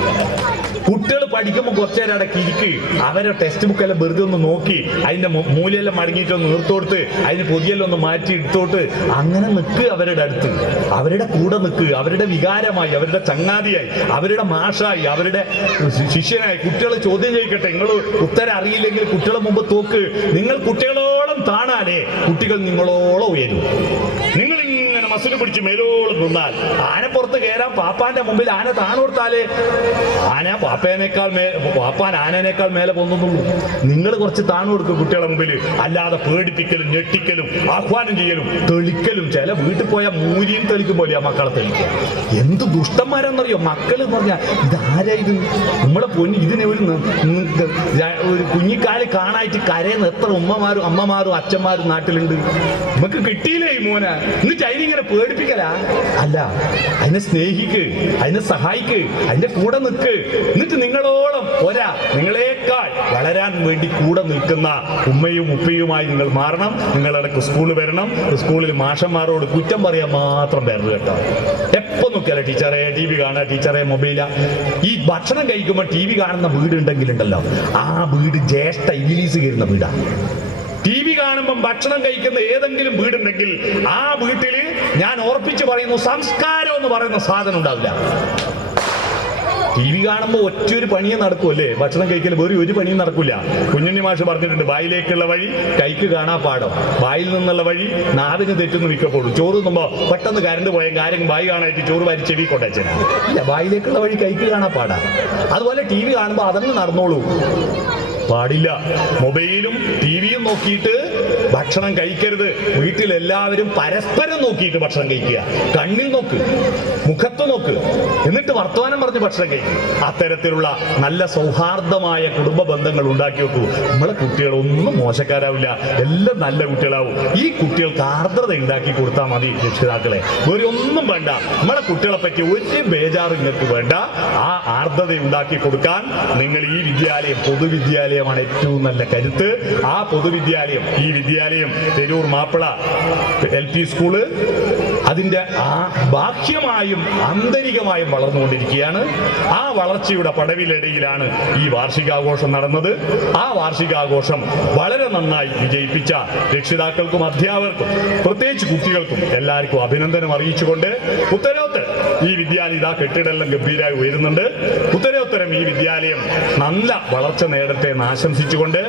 കുട്ടികൾ പഠിക്കുമ്പോൾ കുറച്ചു നേരം അടക്കി ഇരിക്ക്. അവരെ ടെക്സ്റ്റ് ബുക്കെല്ലാം വെറുതെ ഒന്ന് നോക്കി അതിന്റെ മൂലയെല്ലാം മടങ്ങിയിട്ടൊന്ന് നിർത്തോടുത്ത് അതിന് പൊതിയെല്ലാം ഒന്ന് മാറ്റി എടുത്തോട്ട് അങ്ങനെ നിൽക്ക്. അവരുടെ അടുത്ത്, അവരുടെ കൂടെ നിൽക്ക്. അവരുടെ വികാരമായി, അവരുടെ ചങ്ങാതിയായി, അവരുടെ മാഷായി, അവരുടെ ശിഷ്യനായി. കുട്ടികൾ ചോദ്യം ചോദിക്കട്ടെ. നിങ്ങൾ ഉത്തരം അറിയില്ലെങ്കിൽ കുട്ടികളെ മുമ്പ് തോക്ക്. നിങ്ങൾ കുട്ടികളോളം താണാലേ കുട്ടികൾ നിങ്ങളോളം ഉയരും. നിങ്ങൾ ഇങ്ങനെ മസിൽ പിടിച്ച് മേലോളം നിന്നാൽ ആനപ്പുറത്ത് കയറാൻ പാപ്പാന്റെ മുമ്പിൽ ആന താണോർത്താലേ പാപ്പാൻ ആനേനേക്കാൾ മേലെ പോകുന്നുള്ളൂ. നിങ്ങൾ കുറച്ച് താണു കൊടുക്കും കുട്ടികളെ മുമ്പിൽ. അല്ലാതെ പേടിപ്പിക്കലും ഞെട്ടിക്കലും ആഹ്വാനം ചെയ്യലും തെളിക്കലും. ചില വീട്ടിൽ പോയാൽ മൂരിയും തെളിക്കും പോലെയാ മക്കളെ തെളിക്കുക. എന്ത് ദുഷ്ടന്മാരാന്നറിയോ മക്കൾ എന്ന് പറഞ്ഞാൽ. ഇതാരാ ഇത്? നമ്മളെ പൊന്നി ഇതിനെ ഒരു കുഞ്ഞിക്കാല് കാണായിട്ട് കരയുന്ന എത്ര ഉമ്മമാരും അമ്മമാരും അച്ഛന്മാരും നാട്ടിലുണ്ട്. നമുക്ക് കിട്ടിയില്ലേ ഈ മോനെ? എന്നിട്ട് അതിനിങ്ങനെ പേടിപ്പിക്കലാ? അല്ല, അതിനെ സ്നേഹിക്ക്, അതിനെ സഹായിക്ക്, അതിന്റെ കൂടെ നിൽക്ക്. എന്നിട്ട് നിങ്ങളോളം നിങ്ങളെക്കാൾ വളരാൻ വേണ്ടി കൂടെ നിൽക്കുന്ന ഉമ്മയും ഉപ്പയുമായി നിങ്ങൾ മാറണം. നിങ്ങളിടക്ക് സ്കൂളിൽ വരണം. സ്കൂളിൽ മാഷന്മാരോട് കുറ്റം പറയാൻ മാത്രം വരരുത് കേട്ടോ. എപ്പോ നോക്കിയാലോ ടീച്ചറെ TV കാണുക, ടീച്ചറെ മൊബൈലാ. ഈ ഭക്ഷണം കഴിക്കുമ്പോൾ TV കാണുന്ന വീടുണ്ടെങ്കിലുണ്ടല്ലോ, ആ വീട് ജ്യേഷ്ഠ ഇംഗ്ലീഷ് കയറുന്ന വീടാ. TV കാണുമ്പം ഭക്ഷണം കഴിക്കുന്ന ഏതെങ്കിലും വീടുണ്ടെങ്കിൽ ആ വീട്ടിൽ ഞാൻ ഓർപ്പിച്ച് പറയുന്നു, സംസ്കാരം എന്ന് പറയുന്ന സാധനം ഉണ്ടാവില്ല. TV കാണുമ്പോൾ ഒറ്റൊരു പണിയെ നടക്കുമല്ലേ? ഭക്ഷണം കഴിക്കൽ വേറെ ഒരു പണിയും നടക്കില്ല. കുഞ്ഞുണ്ണി മാഷ് പറഞ്ഞിട്ടുണ്ട്, വായിലേക്കുള്ള വഴി കൈക്ക് കാണാ പാടം, വായിൽ നിന്നുള്ള വഴി നാവിന് തെറ്റുന്നു മിക്കപ്പോഴും. ചോറ് തിന്നുമ്പോ പെട്ടെന്ന് കരണ്ട് പോയ കാര്യം വായി കാണാനായിട്ട് ചോറ് വാരി ചെവി കൊണ്ടച്ചന. ഇല്ല, വായിലേക്കുള്ള വഴി കൈക്ക് കാണാ പാടാ. അതുപോലെ TV കാണുമ്പോൾ അതങ്ങ് നടന്നോളൂ. പാടില്ല. മൊബൈലും TV-യും നോക്കിയിട്ട് ഭക്ഷണം കഴിക്കരുത്. വീട്ടിലെല്ലാവരും പരസ്പരം നോക്കിയിട്ട് ഭക്ഷണം കഴിക്കുക. കണ്ണിൽ നോക്ക്, മുഖത്ത് നോക്ക്, എന്നിട്ട് വർത്തമാനം പറഞ്ഞ് ഭക്ഷണം കഴിക്കും. അത്തരത്തിലുള്ള നല്ല സൗഹാർദ്ദമായ കുടുംബ ബന്ധങ്ങൾ ഉണ്ടാക്കി വെക്കൂ. നമ്മളെ കുട്ടികളൊന്നും മോശക്കാരാവില്ല, എല്ലാം നല്ല കുട്ടികളാവും. ഈ കുട്ടികൾക്ക് ആർദ്രത ഉണ്ടാക്കി കൊടുത്താൽ മതി രക്ഷിതാക്കളെ. വേറെ ഒന്നും വേണ്ട. നമ്മളെ കുട്ടികളെ പറ്റി ഒരു ബേജാറ് നിങ്ങൾക്ക് വേണ്ട. ആ ആർദ്രത ഉണ്ടാക്കി കൊടുക്കാൻ നിങ്ങൾ ഈ വിദ്യാലയം, പൊതുവിദ്യാലയമാണ് ഏറ്റവും നല്ല കരുത്ത്. ആ പൊതുവിദ്യാലയം, ഈ വിദ്യാലയം തെരൂർ മാപ്പിള LP സ്കൂള് അതിന്റെ ബാഹ്യമായും ആന്തരികമായും വളർന്നുകൊണ്ടിരിക്കുകയാണ്. ആ വളർച്ചയുടെ പടവിലിടയിലാണ് ഈ വാർഷികാഘോഷം നടന്നത്. ആ വാർഷികാഘോഷം വളരെ നന്നായി വിജയിപ്പിച്ച രക്ഷിതാക്കൾക്കും അധ്യാപകർക്കും പ്രത്യേകിച്ച് കുട്ടികൾക്കും എല്ലാവർക്കും അഭിനന്ദനം അറിയിച്ചുകൊണ്ട് ഉത്തരോത്തരം ഈ വിദ്യാലയം ഇതാ കെട്ടിടമെല്ലാം ഗംഭീരമായി ഉയരുന്നുണ്ട്. ഉത്തരോത്തരം ഈ വിദ്യാലയം നല്ല വളർച്ച നേടട്ടെ എന്ന് ആശംസിച്ചുകൊണ്ട്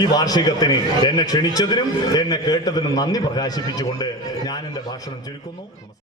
ഈ വാർഷികത്തിന് എന്നെ ക്ഷണിച്ചതിനും എന്നെ കേട്ടതിനും നന്ദി പ്രകാശിപ്പിച്ചുകൊണ്ട് ഞാൻ എൻ്റെ ഭാഷണം ചുരുക്കുന്നു.